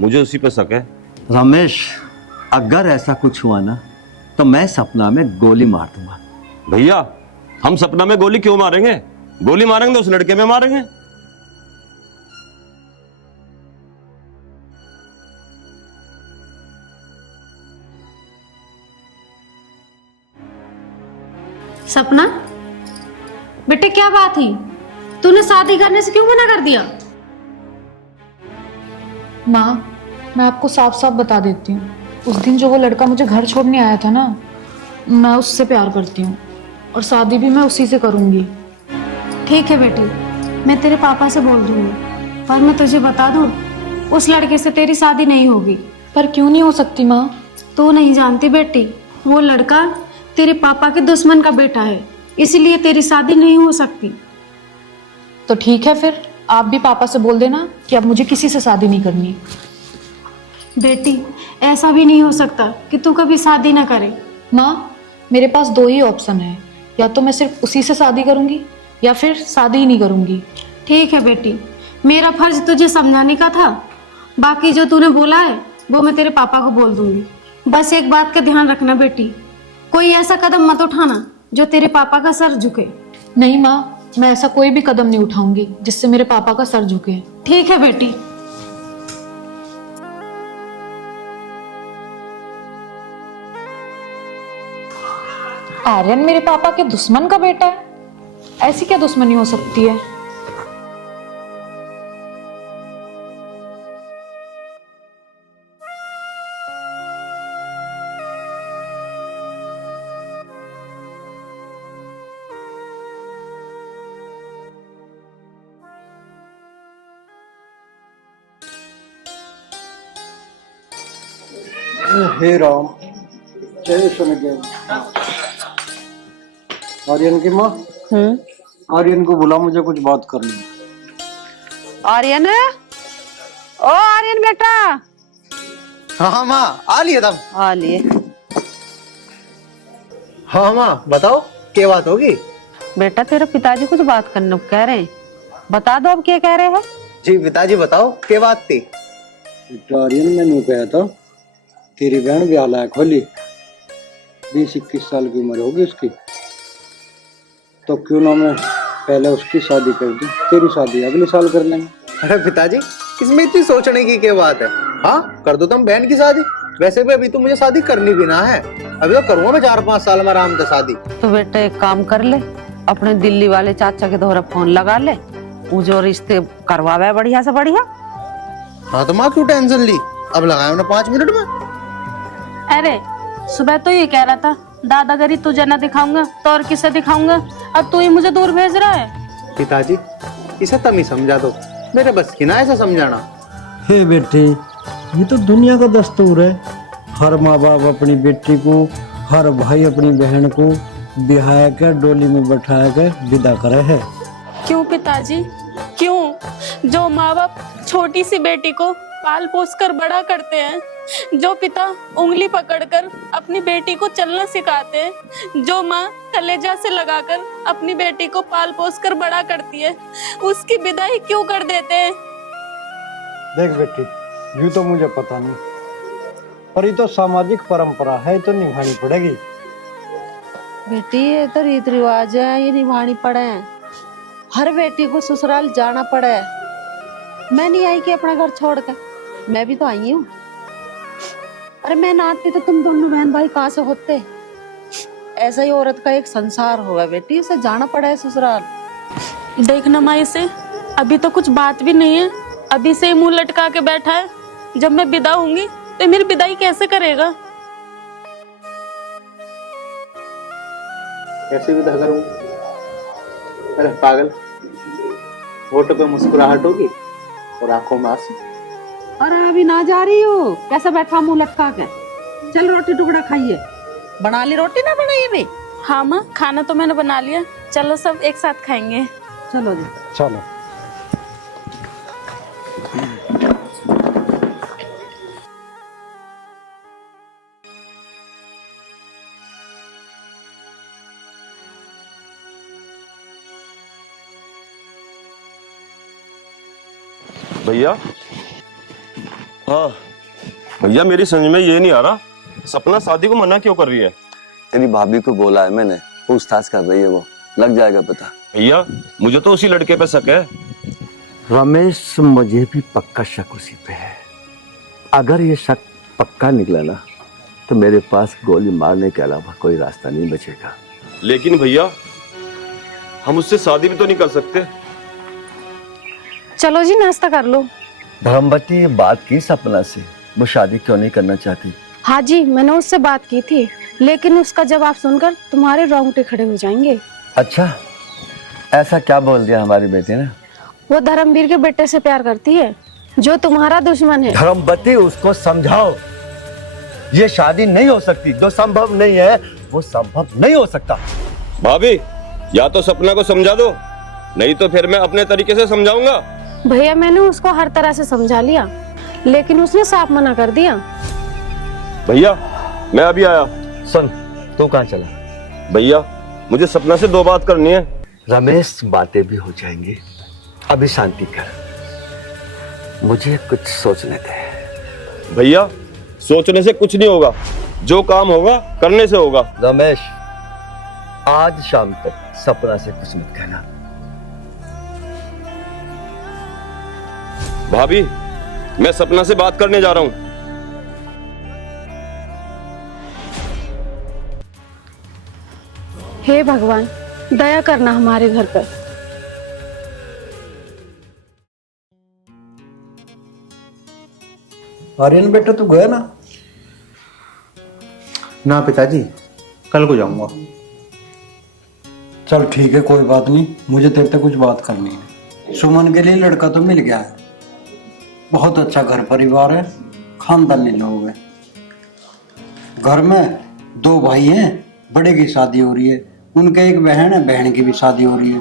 मुझे उसी पे शक है। रमेश, अगर ऐसा कुछ हुआ ना तो मैं सपना में गोली मार दूंगा। भैया, हम सपना में गोली क्यों मारेंगे? गोली मारेंगे तो उस लड़के में मारेंगे। सपना, बेटे क्या बात थी? तूने शादी करने से क्यों मना कर दिया? माँ, मैं आपको साफ साफ बता देती हूँ, उस दिन जो वो लड़का मुझे घर छोड़ने आया था ना, मैं उससे प्यार करती हूँ और शादी भी मैं उसी से करूँगी। ठीक है बेटी, मैं तेरे पापा से बोल दूंगी, पर मैं तुझे बता दूं, उस लड़के से तेरी शादी नहीं होगी। पर क्यों नहीं हो सकती माँ? तू नहीं जानती बेटी, वो लड़का तेरे पापा के दुश्मन का बेटा है, इसलिए तेरी शादी नहीं हो सकती। तो ठीक है, फिर आप भी पापा से बोल देना कि अब मुझे किसी से शादी नहीं करनी। बेटी, ऐसा भी नहीं हो सकता कि तू कभी शादी ना करे। माँ, मेरे पास 2 ही ऑप्शन है, या तो मैं सिर्फ उसी से शादी करूंगी या फिर शादी ही नहीं करूंगी। ठीक है बेटी, मेरा फर्ज तुझे समझाने का था, बाकी जो तूने बोला है वो मैं तेरे पापा को बोल दूंगी। बस एक बात का ध्यान रखना बेटी, कोई ऐसा कदम मत उठाना जो तेरे पापा का सर झुके। नहीं माँ, मैं ऐसा कोई भी कदम नहीं उठाऊंगी जिससे मेरे पापा का सर झुके। ठीक है बेटी। आर्यन मेरे पापा के दुश्मन का बेटा है? ऐसी क्या दुश्मनी हो सकती है? हे राम, जय शनिदेव। आर्यन की माँ, आर्यन को बुला, मुझे कुछ बात करनी है। आर्यन, ओ आर्यन बेटा। हाँ माँ, आ लिए तब। आ लिए। हाँ माँ, बताओ क्या बात होगी? बेटा तेरे पिताजी कुछ बात करने को कह रहे हैं, बता दो अब क्या कह रहे हैं। जी पिताजी बताओ क्या बात थी? आर्यन, मैंने कहा था तेरी बहन ब्याह लायक होली, 20-21 साल की उम्र होगी उसकी, तो क्यों ना मैं पहले उसकी शादी कर दूं, तेरी शादी अगले साल कर लेंगे। अरे पिताजी, इसमें इतनी सोचने की क्या बात है? हाँ कर दो तुम बहन की शादी। वैसे भी अभी तो मुझे शादी करनी भी ना है, अभी तो करूंगा मैं 4-5 साल में आराम से शादी। तो बेटा एक काम कर ले, अपने दिल्ली वाले चाचा के दोहरा फोन लगा ले, वो जो रिश्ते करवावे बढ़िया से बढ़िया। हाँ तो माँ क्यों टेंशन ली, अब लगाया ना 5 मिनट में। अरे सुबह तो ये कह रहा था दादागिरी तुझे ना दिखाऊंगा तो और किसे दिखाऊंगा, अब तू ही मुझे दूर भेज रहा है। पिताजी इसे तम ही समझा दो, मेरे बस की ना ऐसा समझाना। हे बेटे, ये तो दुनिया का दस्तूर है, हर माँ बाप अपनी बेटी को, हर भाई अपनी बहन को बिहाया कर डोली में बैठाया कर विदा करे है। क्यों पिताजी, क्यों? जो माँ बाप छोटी सी बेटी को पाल पोस कर बड़ा करते हैं, जो पिता उंगली पकड़कर अपनी बेटी को चलना सिखाते हैं, जो माँ कलेजा से लगाकर अपनी बेटी को पाल पोस कर बड़ा करती है, उसकी विदाई क्यों कर देते हैं? देख बेटी, यूं तो मुझे पता नहीं, पर ये तो सामाजिक परंपरा है, तो निभानी पड़ेगी। बेटी ये तो रीत रिवाज है, ये निभानी पड़े हैं। हर बेटी को ससुराल जाना पड़े। मैं नहीं आई कि अपना घर छोड़ कर, मैं भी तो आई हूँ। अरे मैं ना आती तो तुम दोनों बहन भाई कहाँ से होते? ऐसा ही औरत का एक संसार होगा बेटी, इसे जाना पड़ा है ससुराल। देखना माँ, इसे अभी तो कुछ बात भी नहीं है अभी से ही मुंह लटका के बैठा है। जब मैं विदा होंगी तो मेरी विदाई कैसे करेगा? कैसे विदा करूं? अरे पागल, होठों पे मुस्कुराहट होगी और आंखों में आंसू। अरे अभी ना जा रही हो, कैसा बैठा मुंह लटका के? चल रोटी टुकड़ा खाइए। बना ली रोटी ना बनाई अभी? हाँ माँ, खाना तो मैंने बना लिया। चलो सब एक साथ खाएंगे। चलो जी। चलो। भैया, हाँ भैया, मेरी समझ में ये नहीं आ रहा, सपना शादी को मना क्यों कर रही है? तेरी भाभी को बोला है मैंने, पूछताछ कर रही है, वो लग जाएगा पता। भैया, मुझे तो उसी लड़के पे शक है। रमेश, मुझे भी पक्का शक उसी पे है। अगर ये शक पक्का निकला ना तो मेरे पास गोली मारने के अलावा कोई रास्ता नहीं बचेगा। लेकिन भैया, हम उससे शादी भी तो नहीं कर सकते। चलो जी नाश्ता कर लो। धर्मवती बात की सपना से, वो शादी क्यों नहीं करना चाहती? हाँ जी, मैंने उससे बात की थी, लेकिन उसका जवाब सुनकर तुम्हारे रोंगटे खड़े हो जाएंगे। अच्छा, ऐसा क्या बोल दिया हमारी बेटी ने? वो धर्मवीर के बेटे से प्यार करती है, जो तुम्हारा दुश्मन है। धर्मवती, उसको समझाओ, ये शादी नहीं हो सकती। जो संभव नहीं है वो संभव नहीं हो सकता। भाभी, या तो सपना को समझा दो, नहीं तो फिर मैं अपने तरीके से समझाऊंगा। भैया, मैंने उसको हर तरह से समझा लिया, लेकिन उसने साफ मना कर दिया। भैया, मैं अभी आया। सुन, तू कहाँ चला? भैया, मुझे सपना से 2 बात करनी है। रमेश, बातें भी हो जाएंगी, अभी शांति कर, मुझे कुछ सोचने दे। भैया, सोचने से कुछ नहीं होगा, जो काम होगा करने से होगा। रमेश, आज शाम तक सपना से कुछ मत कहना। भाभी, मैं सपना से बात करने जा रहा हूँ। हे भगवान, दया करना हमारे घर पर। आर्यन बेटा, तू गया ना? ना पिताजी, कल को जाऊंगा। चल ठीक है, कोई बात नहीं, मुझे तेरे से कुछ बात करनी है। सुमन के लिए लड़का तो मिल गया है, बहुत अच्छा घर परिवार है, खानदानी लोग हैं। घर में 2 भाई हैं, बड़े की शादी हो रही है, उनके एक बहन है, बहन की भी शादी हो रही है।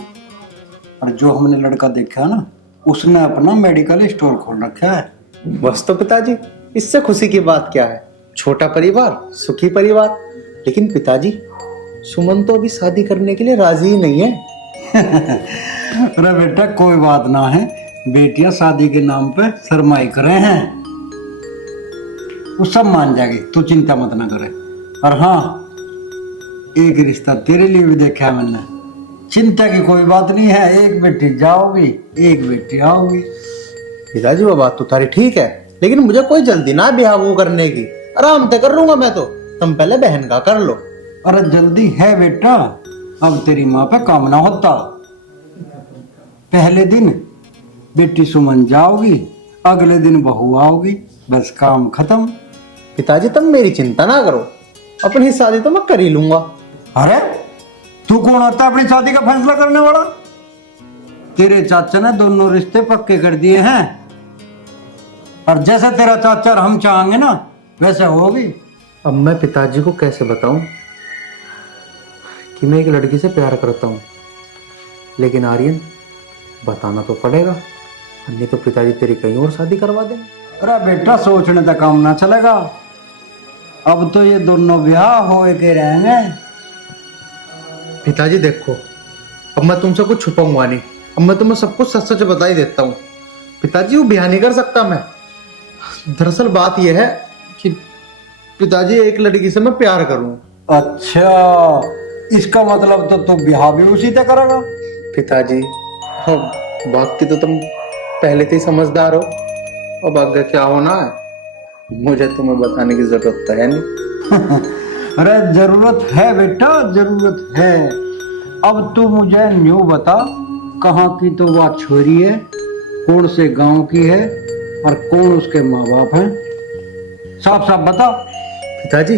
और जो हमने लड़का देखा है ना, उसने अपना मेडिकल स्टोर खोल रखा है। बस तो पिताजी, इससे खुशी की बात क्या है? छोटा परिवार, सुखी परिवार। लेकिन पिताजी, सुमन तो अभी शादी करने के लिए राजी ही नहीं है। अरे बेटा, कोई बात ना है, बेटियां शादी के नाम पे सरमाई करे हैं, वो सब मान जाएगी, तू चिंता मत ना करे। और हाँ, एक रिश्ता तेरे लिए भी देखा है मैंने, चिंता की कोई बात नहीं है। एक बेटी जाओगी, एक बेटी आओगी। पिताजी, वो बात तो तारी ठीक है, लेकिन मुझे कोई जल्दी ना ब्याह वो करने की, आराम से कर लूंगा मैं तो। तुम पहले बहन का कर लो। अरे जल्दी है बेटा, अब तेरी माँ पे काम ना होता। पहले दिन बेटी सुमन जाओगी, अगले दिन बहू आओगी, बस काम खत्म। पिताजी, तुम मेरी चिंता ना करो, अपनी शादी तो मैं कर ही लूंगा। अरे तू कौन होता है अपनी शादी का फैसला करने वाला? तेरे चाचा ने दोनों रिश्ते पक्के कर दिए हैं, और जैसे तेरा चाचा और हम चाहेंगे ना, वैसे होगी। अब मैं पिताजी को कैसे बताऊं कि मैं एक लड़की से प्यार करता हूं? लेकिन आर्यन, बताना तो पड़ेगा, नहीं तो पिताजी तेरी कहीं और शादी करवा देंगे। अरे बेटा, सोचने तक काम ना चलेगा, अब तो ये दोनों ब्याह हो के रहेंगे। पिताजी देखो, अब मैं तुमसे कुछ छुपाऊंगा नहीं, अब मैं तुम्हें सब कुछ सच सच बता ही देता हूँ। पिताजी, वो ब्याह नहीं कर सकता मैं। दरअसल बात यह है कि पिताजी, एक लड़की से मैं प्यार करूं। अच्छा, इसका मतलब तो तू ब्याह भी उसी से करेगा? पिताजी, हाँ, बात की तो तुम पहले से ही समझदार हो, अब आगे क्या होना है मुझे तुम्हें बताने की जरूरत है नहीं। अरे जरूरत है बेटा, जरूरत है। अब तू मुझे न्यू बता, कहाँ की तो वह छोरी है कौन से गांव की है और कौन उसके माँ बाप हैं? साफ साफ बताओ। पिताजी,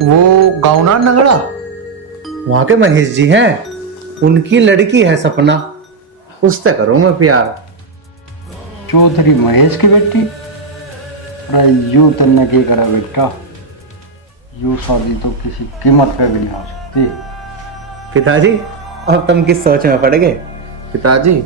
वो गाँवना नगड़ा, वहां के महेश जी हैं, उनकी लड़की है सपना, उससे करो मैं प्यार। चौधरी महेश की बेटी? अरे यूं तुमने क्या करा बेटा, यूं शादी तो किसी कीमत पे भी नहीं हो सकती। पिताजी, अब तुम किस सोच में पड़ गए? पिताजी,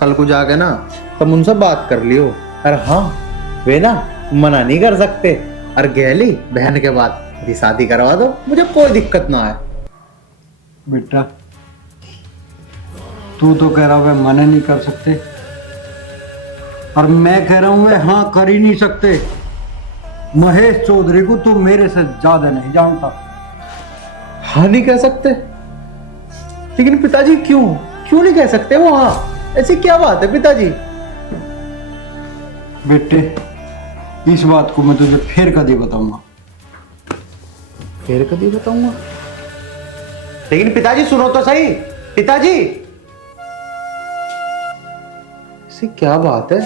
कल को जाके ना तुम उनसे बात कर लियो। अरे हाँ, वे ना मना नहीं कर सकते, और गहली बहन के बाद मेरी शादी करवा दो, मुझे कोई दिक्कत ना है। बेटा तू तो कह रहा है मना नहीं कर सकते, और मैं कह रहा हूं वे हाँ कर ही नहीं सकते। महेश चौधरी को तू मेरे से ज्यादा नहीं जानता। हाँ नहीं कह सकते? लेकिन पिताजी क्यों क्यों नहीं कह सकते वो हाँ? ऐसी क्या बात है पिताजी? बेटे इस बात को मैं तुझे फिर कभी बताऊंगा। फिर कभी बताऊंगा? लेकिन पिताजी सुनो तो सही। पिताजी, ऐसी क्या बात है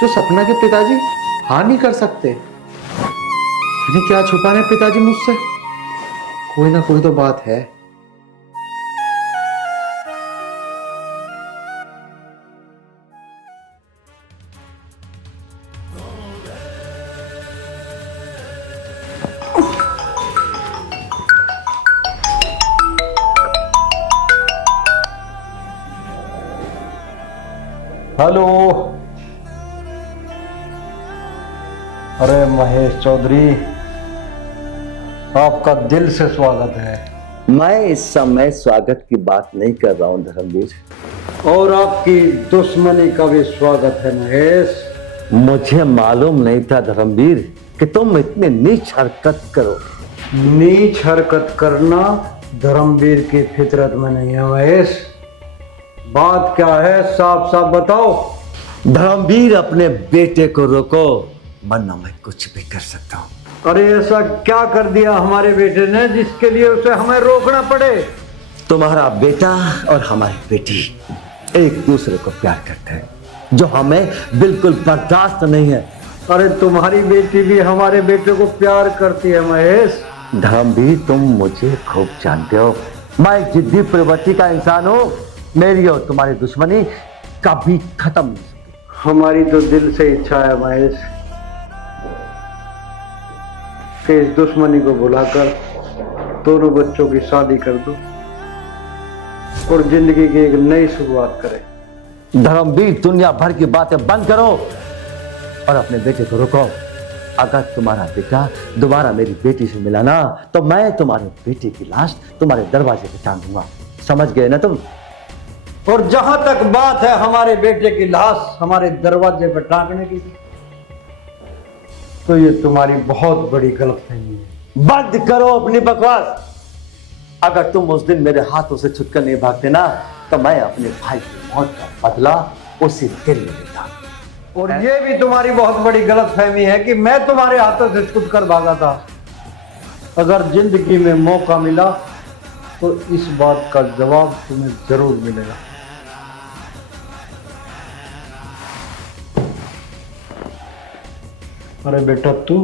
जो सपना के पिताजी हाँ नहीं कर सकते? इन्हें क्या छुपा रहे पिताजी मुझसे? कोई ना कोई तो बात है। हेलो। अरे महेश चौधरी, आपका दिल से स्वागत है। मैं इस समय स्वागत की बात नहीं कर रहा हूं धर्मवीर, और आपकी दुश्मनी का भी स्वागत है महेश। मुझे मालूम नहीं था धर्मवीर कि तुम इतनी नीच हरकत करो। नीच हरकत करना धर्मवीर की फितरत में नहीं है महेश। बात क्या है साफ साफ बताओ। धर्मवीर, अपने बेटे को रोको, वरना मैं कुछ भी कर सकता हूँ। अरे ऐसा क्या कर दिया हमारे बेटे ने जिसके लिए उसे हमें रोकना पड़े? तुम्हारा बेटा और हमारी बेटी एक दूसरे को प्यार करते हैं, जो हमें बिल्कुल बर्दाश्त नहीं है। अरे तुम्हारी बेटी भी हमारे बेटे को प्यार करती है महेश। धर्मवीर, तुम मुझे खूब जानते हो, मैं जिद्दी प्रवृत्ति का इंसान हूँ। मेरी और तुम्हारी दुश्मनी कभी खत्म नहीं होगी। हमारी तो दिल से इच्छा है महेश कि इस दुश्मनी को भुलाकर दोनों बच्चों की शादी कर दो और जिंदगी की एक नई शुरुआत करें। धर्मवीर, दुनिया भर की बातें बंद करो और अपने बेटे को रोको। अगर तुम्हारा बेटा दोबारा मेरी बेटी से मिला ना, तो मैं तुम्हारे बेटे की लाश तुम्हारे दरवाजे पे टांग दूंगा। समझ गए ना तुम? और जहां तक बात है हमारे बेटे की लाश हमारे दरवाजे पर टांगने की, तो ये तुम्हारी बहुत बड़ी गलतफहमी है। बंद करो अपनी बकवास। अगर तुम उस दिन मेरे हाथों से छुटकर नहीं भागते ना, तो मैं अपने भाई की मौत का बदला उसी दिन ले लेता। और ये भी तुम्हारी बहुत बड़ी गलतफहमी है कि मैं तुम्हारे हाथों से छुटकर भागा था। अगर जिंदगी में मौका मिला तो इस बात का जवाब तुम्हें जरूर मिलेगा। अरे बेटा तू?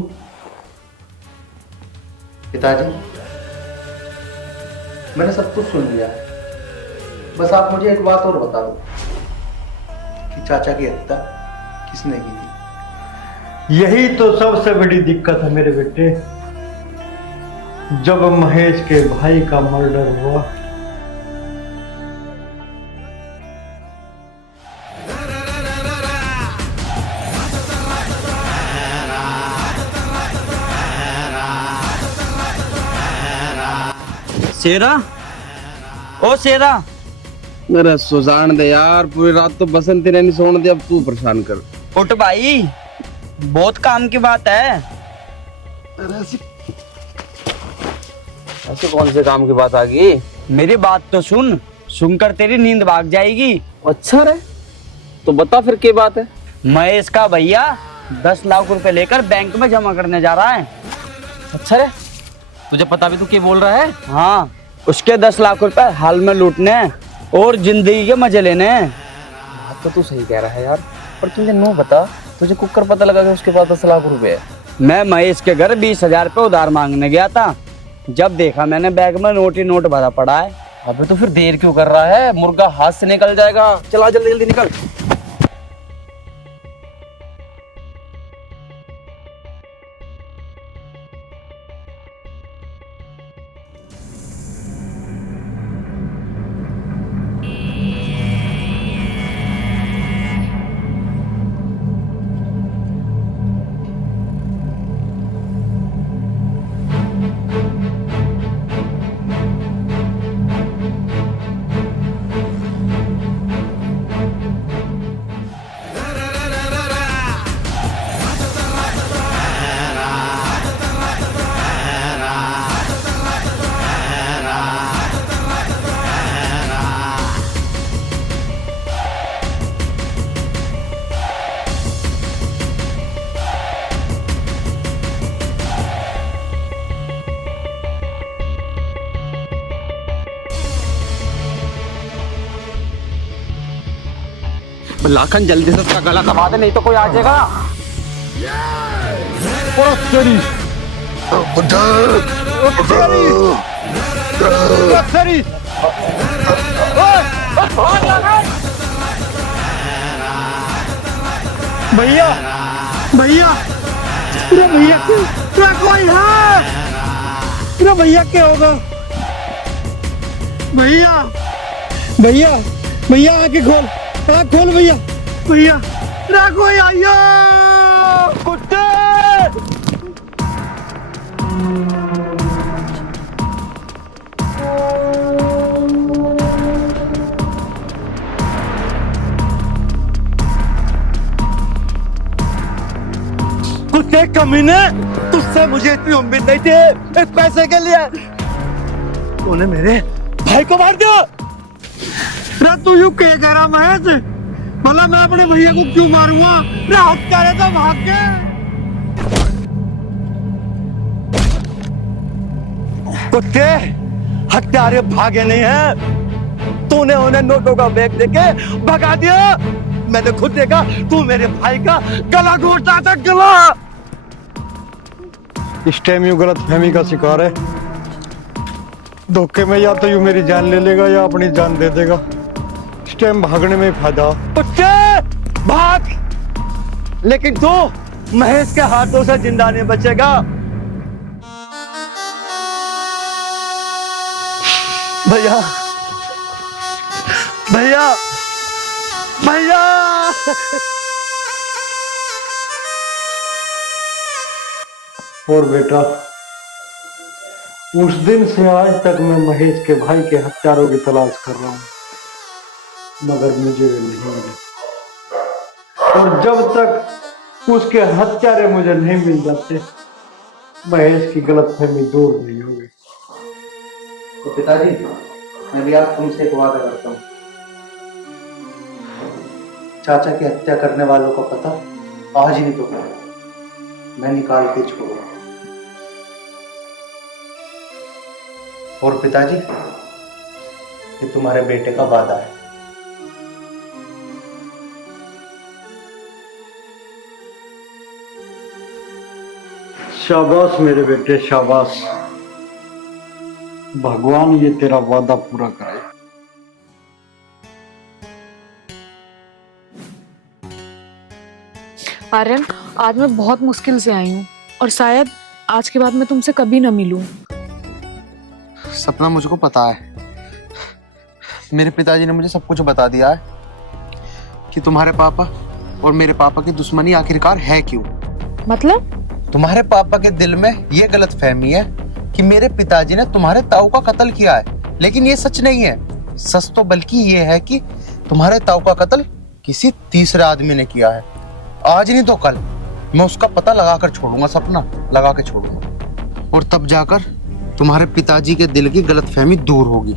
पिताजी, मैंने सब कुछ सुन लिया है, बस आप मुझे एक बात और बता दो कि चाचा की हत्या किसने की थी? यही तो सबसे बड़ी दिक्कत है मेरे बेटे। जब महेश के भाई का मर्डर हुआ, शेरा, ओ शेरा, मेरा सुजान दे यार, पूरी रात तो बसंती ने नहीं सोने दे, अब तू परेशान कर। उठ भाई, बहुत काम की बात है। ऐसे कौन से काम की बात आ गई? मेरी बात तो सुन, सुनकर तेरी नींद भाग जाएगी। अच्छा रे, तो बता फिर क्या बात है? महेश का भैया 10 लाख रुपए लेकर बैंक में जमा करने जा रहा है। अच्छा रे, तुझे पता भी तू क्या बोल रहा है? हाँ, उसके 10 लाख रुपए हाल में लूटने और जिंदगी के मजे लेने। तो तू सही कह रहा है यार, पर तुझे नो बता, तुझे कुकर पता लगा कि उसके पास 10 लाख रुपए है। मैं महेश के घर 20,000 रुपये उधार मांगने गया था, जब देखा मैंने बैग में नोट ही नोट भरा पड़ा है। अबे तो फिर देर क्यों कर रहा है, मुर्गा हाथ से निकल जाएगा। चला जल्दी जल्दी निकल। लाखन जल्दी से उसका गला दबा दे, नहीं तो कोई आ जाएगा। भैया भैया पूरा भैया पूरा कोई है, पूरा भैया क्या होगा? भैया भैया भैया आके खोल, आँख खोल भैया, भैया राखो आइयो कुत्ते। कुत्ते कमीने, तुझसे मुझे इतनी उम्मीद नहीं थी इस पैसे के लिए। तूने मेरे भाई को मार दिया। तू यूं क्या कह रहा महेश? भला मैं अपने भैया को क्यों मारूंगा? राहत करे तो भाग के। कुत्ते हत्यारे भागे नहीं हैं, तूने उन्हें नोटों का बैग देके भगा दिया। मैंने खुद देखा तू मेरे भाई का गला घोटता था, गला। इस टाइम यूं गलत फहमी का शिकार है। धोखे में या तो यूं मेरी जान ले लेगा या अपनी जान दे देगा। इस टाइम भागने में फायदा। कुत्ते भाग, लेकिन तू महेश के हाथों से जिंदा नहीं बचेगा। भैया भैया भैया और बेटा, उस दिन से आज तक मैं महेश के भाई के हत्यारों की तलाश कर रहा हूं, मगर मुझे वे नहीं मिले। और जब तक उसके हत्यारे मुझे नहीं मिल जाते, महेश की गलतफहमी दूर नहीं होगी। तो पिताजी, मैं भी आज तुमसे एक वादा करता हूँ। चाचा की हत्या करने वालों का पता आज ही नहीं तो मैं निकाल के छोड़ूंगा। और पिताजी, ये तुम्हारे बेटे का वादा है। शाबाश मेरे बेटे, शाबाश। भगवान ये तेरा वादा पूरा करे। आर्यन, आज मैं बहुत मुश्किल से आई हूँ और शायद आज के बाद मैं तुमसे कभी न मिलूं। सपना, मुझको पता है, मेरे पिताजी ने मुझे सब कुछ बता दिया है कि तुम्हारे पापा और मेरे पापा की दुश्मनी आखिरकार है क्यों। मतलब? तुम्हारे पापा के दिल में ये गलत फहमी है कि मेरे पिताजी ने तुम्हारे ताऊ का कत्ल किया है, लेकिन ये सच नहीं है। सच तो बल्कि ये है कि तुम्हारे ताऊ का कत्ल किसी तीसरे आदमी ने किया है। आज नहीं तो कल मैं उसका पता लगा कर छोड़ूंगा, सपना, लगा के छोड़ूंगा। और तब जाकर तुम्हारे पिताजी के दिल की गलतफहमी दूर होगी।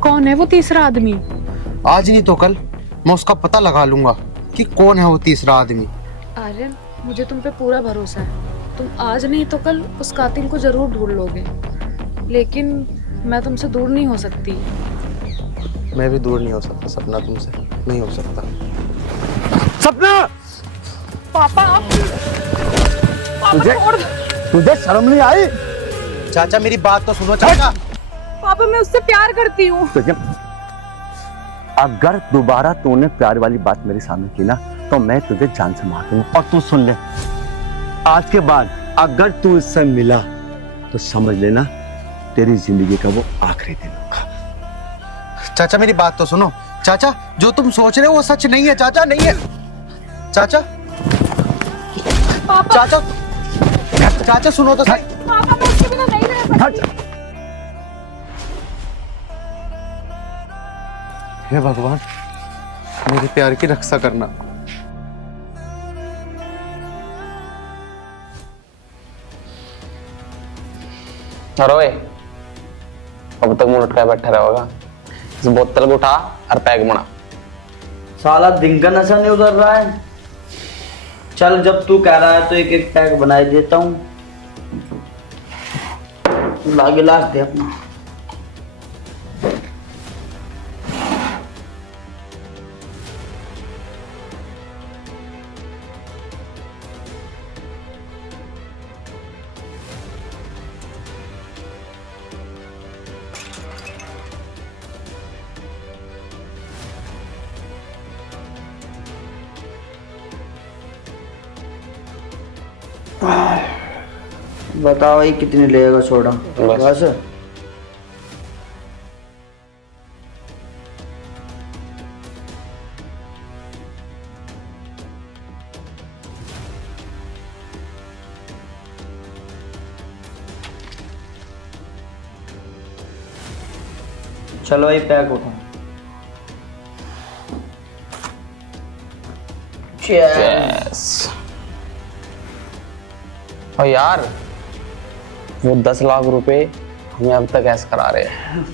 कौन है वो तीसरा आदमी? आज नहीं तो कल मैं उसका पता लगा लूंगा कि कौन है वो तीसरा आदमी। आर्यन, मुझे तुम पे पूरा भरोसा है। तुम आज नहीं तो कल उस कातिल को जरूर ढूंढ लोगे, लेकिन मैं तुमसे दूर नहीं हो सकती। मैं भी दूर नहीं हो सकता सपना तुमसे। नहीं हो सकता। सपना, पापा तुझे छोड़ दो। तुझे शर्म नहीं आई? चाचा मेरी बात तो सुनो चाचा। पापा मैं उससे प्यार करती हूँ। तुझे अगर दोबारा तूने प्यार वाली बात मेरे सामने की ना तो मैं तुझे जान से मार दूंगा। और तू सुन ले, आज के बाद अगर तू इससे मिला तो समझ लेना तेरी जिंदगी का वो आखिरी दिन होगा। चाचा मेरी बात तो सुनो। चाचा जो तुम सोच रहे हो वो सच नहीं है चाचा, नहीं है चाचा। पापा चाचा चाचा सुनो तो सही। पापा मैं उसके बिना नहीं रह सकती। हे भगवान, मेरे प्यार की रक्षा करना। अरे अब तक मुंह लटकाए बैठा रहेगा। इस बोतल को उठा और पैक बना। साला दिन का नशा नहीं उतर रहा है। चल जब तू कह रहा है तो एक एक पैक बना देता हूँ। ला गिलास दे अपना। बताओ ये कितनी लेगा सोडा? बस चलो ये पैक उठा। Yes. और यार वो 10 लाख रुपए हमें अब तक ऐसे करा रहे हैं।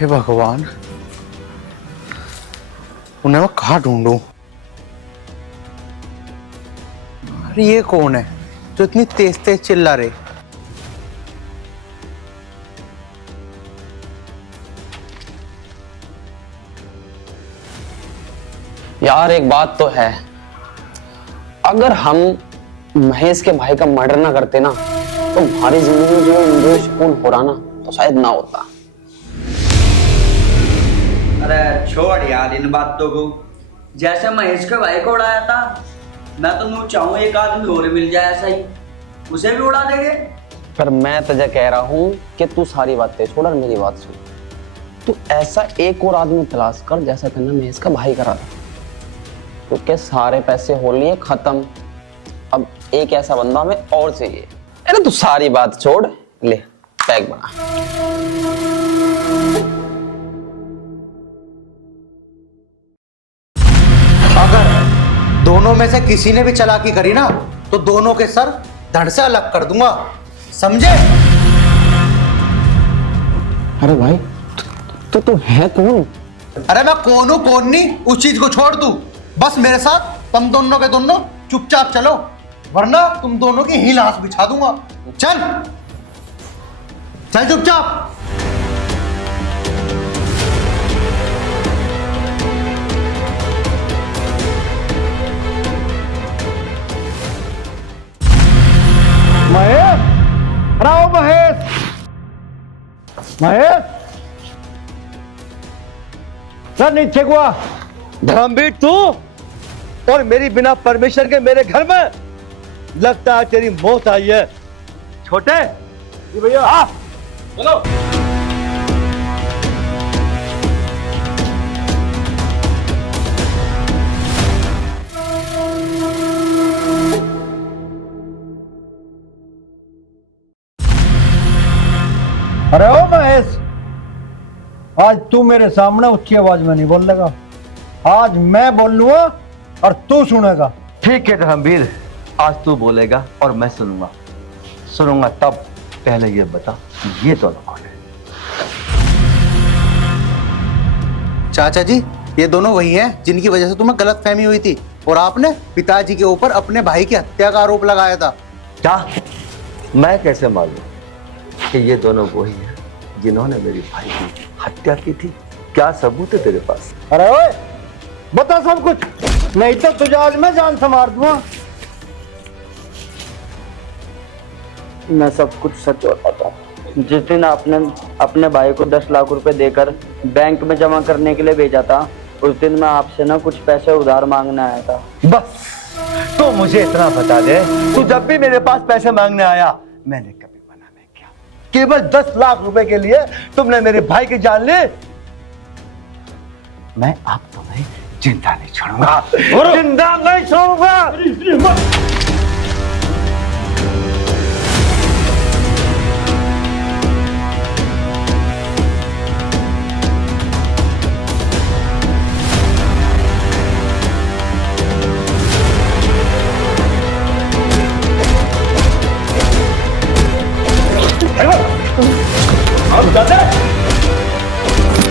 हे भगवान, उन्हें मैं कहाँ ढूंढूं? अरे ये कौन है जो इतनी तेज तेज चिल्ला रहे? यार एक बात तो है, अगर हम महेश के भाई का मर्डर ना करते ना तो हमारी जिंदगी में जो सुकून हो रहा ना तो शायद ना होता। अरे छोड़ यार इन बातों को। जैसे महेश के भाई को उड़ाया था, मैं तो नू चाहूँ एक आदमी और मिल जाए ऐसा ही, उसे भी उड़ा देंगे। पर मैं तुझे कह रहा हूँ कि तू सारी बातें छोड़ और मेरी बात सुन। तू ऐसा एक और आदमी तलाश कर जैसा तेने महेश का भाई करा था, क्योंकि सारे पैसे हो लिए खत्म। अब एक ऐसा बंदा हमें और चाहिए। अरे तू सारी बात छोड़, ले पैक बना। अगर दोनों में से किसी ने भी चालाकी करी ना तो दोनों के सर धड़ से अलग कर दूंगा, समझे? अरे भाई तू है कौन? अरे मैं कौन हूं कौन नहीं उस चीज को छोड़ तू, बस मेरे साथ तुम दोनों के दोनों चुपचाप चलो, वरना तुम दोनों की ही लाश बिछा दूंगा। चल चल चुपचाप। महेश, राव महेश, महेश, सर नीचे को आ। धर्मवीर तू और मेरी बिना परमिशन के मेरे घर में, लगता है तेरी मौत आई है। छोटे जी भैया आ चलो। अरे ओ महेश, आज तू मेरे सामने ऊंची आवाज में नहीं बोल लगा, आज मैं बोल लूंगा और तू सुनेगा। ठीक है धर्मवीर, आज तू बोलेगा और मैं सुनूंगा। तब पहले ये बता ये दोनों कौन है? चाचा जी, ये दोनों वही हैं जिनकी वजह से तुम्हें गलतफहमी हुई थी और आपने पिताजी के ऊपर अपने भाई की हत्या का आरोप लगाया था। क्या? मैं कैसे मालूम कि ये दोनों वही हैं जिन्होंने मेरी भाई की हत्या की थी? क्या सबूत है तेरे पास? अरे ओए, बता सब कुछ, नहीं तो तुझे आज मैं जान से मार दूंगा। मैं सब कुछ सच बताता हूँ। जिस दिन आपने अपने भाई को 10 लाख रुपए देकर बैंक में जमा करने के लिए भेजा था, उस दिन मैं आपसे ना कुछ पैसे उधार मांगने आया था। बस तो मुझे इतना बता दे, तू जब भी मेरे पास पैसे मांगने आया मैंने कभी मना नहीं किया। केवल 10 लाख रुपए के लिए तुमने मेरे भाई की जान ली। मैं अब तुम्हें जिंदा नहीं छोड़ूंगा, जिंदा नहीं छोड़ूंगा।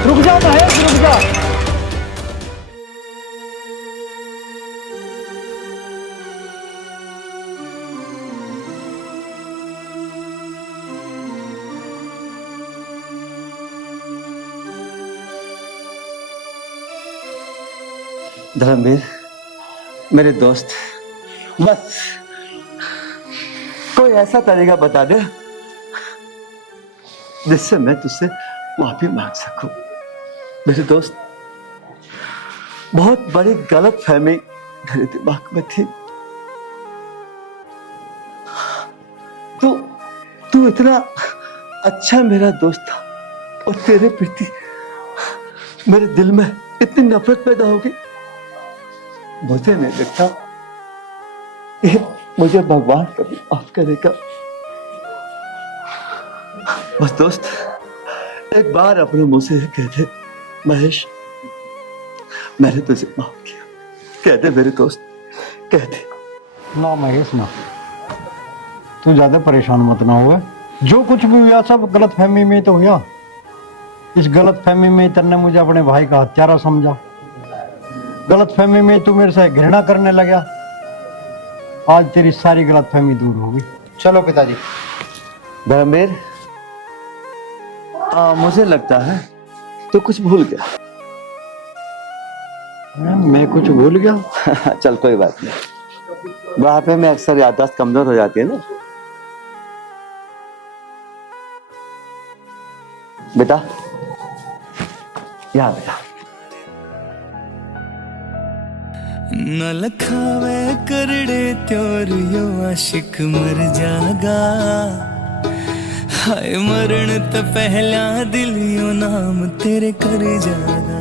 रुक जा महेश, रुक जा। धर्मवीर, मेरे दोस्त, बस कोई ऐसा तरीका बता दे जिससे मैं तुझसे माफी मांग सकूं। मेरे दोस्त, बहुत बड़ी गलतफहमी मेरे दिमाग में थी। तू इतना अच्छा मेरा दोस्त था और तेरे प्रति मेरे दिल में इतनी नफरत पैदा होगी, मुझे नहीं लगता कि मुझे भगवान कभी माफ करेगा। बस दोस्त, एक बार अपने मुंह से कह दे, महेश मैंने तुझे माफ किया। कह दे मेरे दोस्त, कह दे। ना महेश ना, तू ज्यादा परेशान मत ना हुए। जो कुछ भी हुआ सब गलतफहमी में तो हुआ। इस गलतफहमी में तेने मुझे अपने भाई का हत्यारा समझा, गलतफहमी में तू मेरे से घृणा करने लगा। आज तेरी सारी गलतफहमी दूर होगी। चलो पिताजी। धर्मवीर, मुझे लगता है तू कुछ भूल गया। मैं कुछ भूल गया? चल कोई बात नहीं, बुढ़ापे में अक्सर याददाश्त कमजोर हो जाती है ना। बेटा, यहाँ बेटा। न लखावे करड़े त्योर यो आशिक मर जागा, हाय मरण तो पहला दिल यो नाम तेरे कर जागा।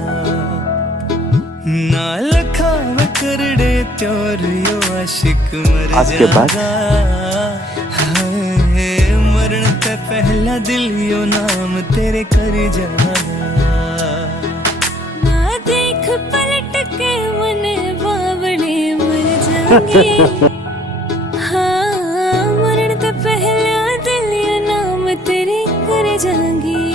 ना लखावे करड़े त्योर यो आशिक मर जागा, हाय मरण तो पहला दिल यो नाम तेरे कर जागा। ना देख पलट के मन बावड़े मर जाएंगे। हाँ, मरण तो पहला दिल या नाम तेरे कर जाएंगे।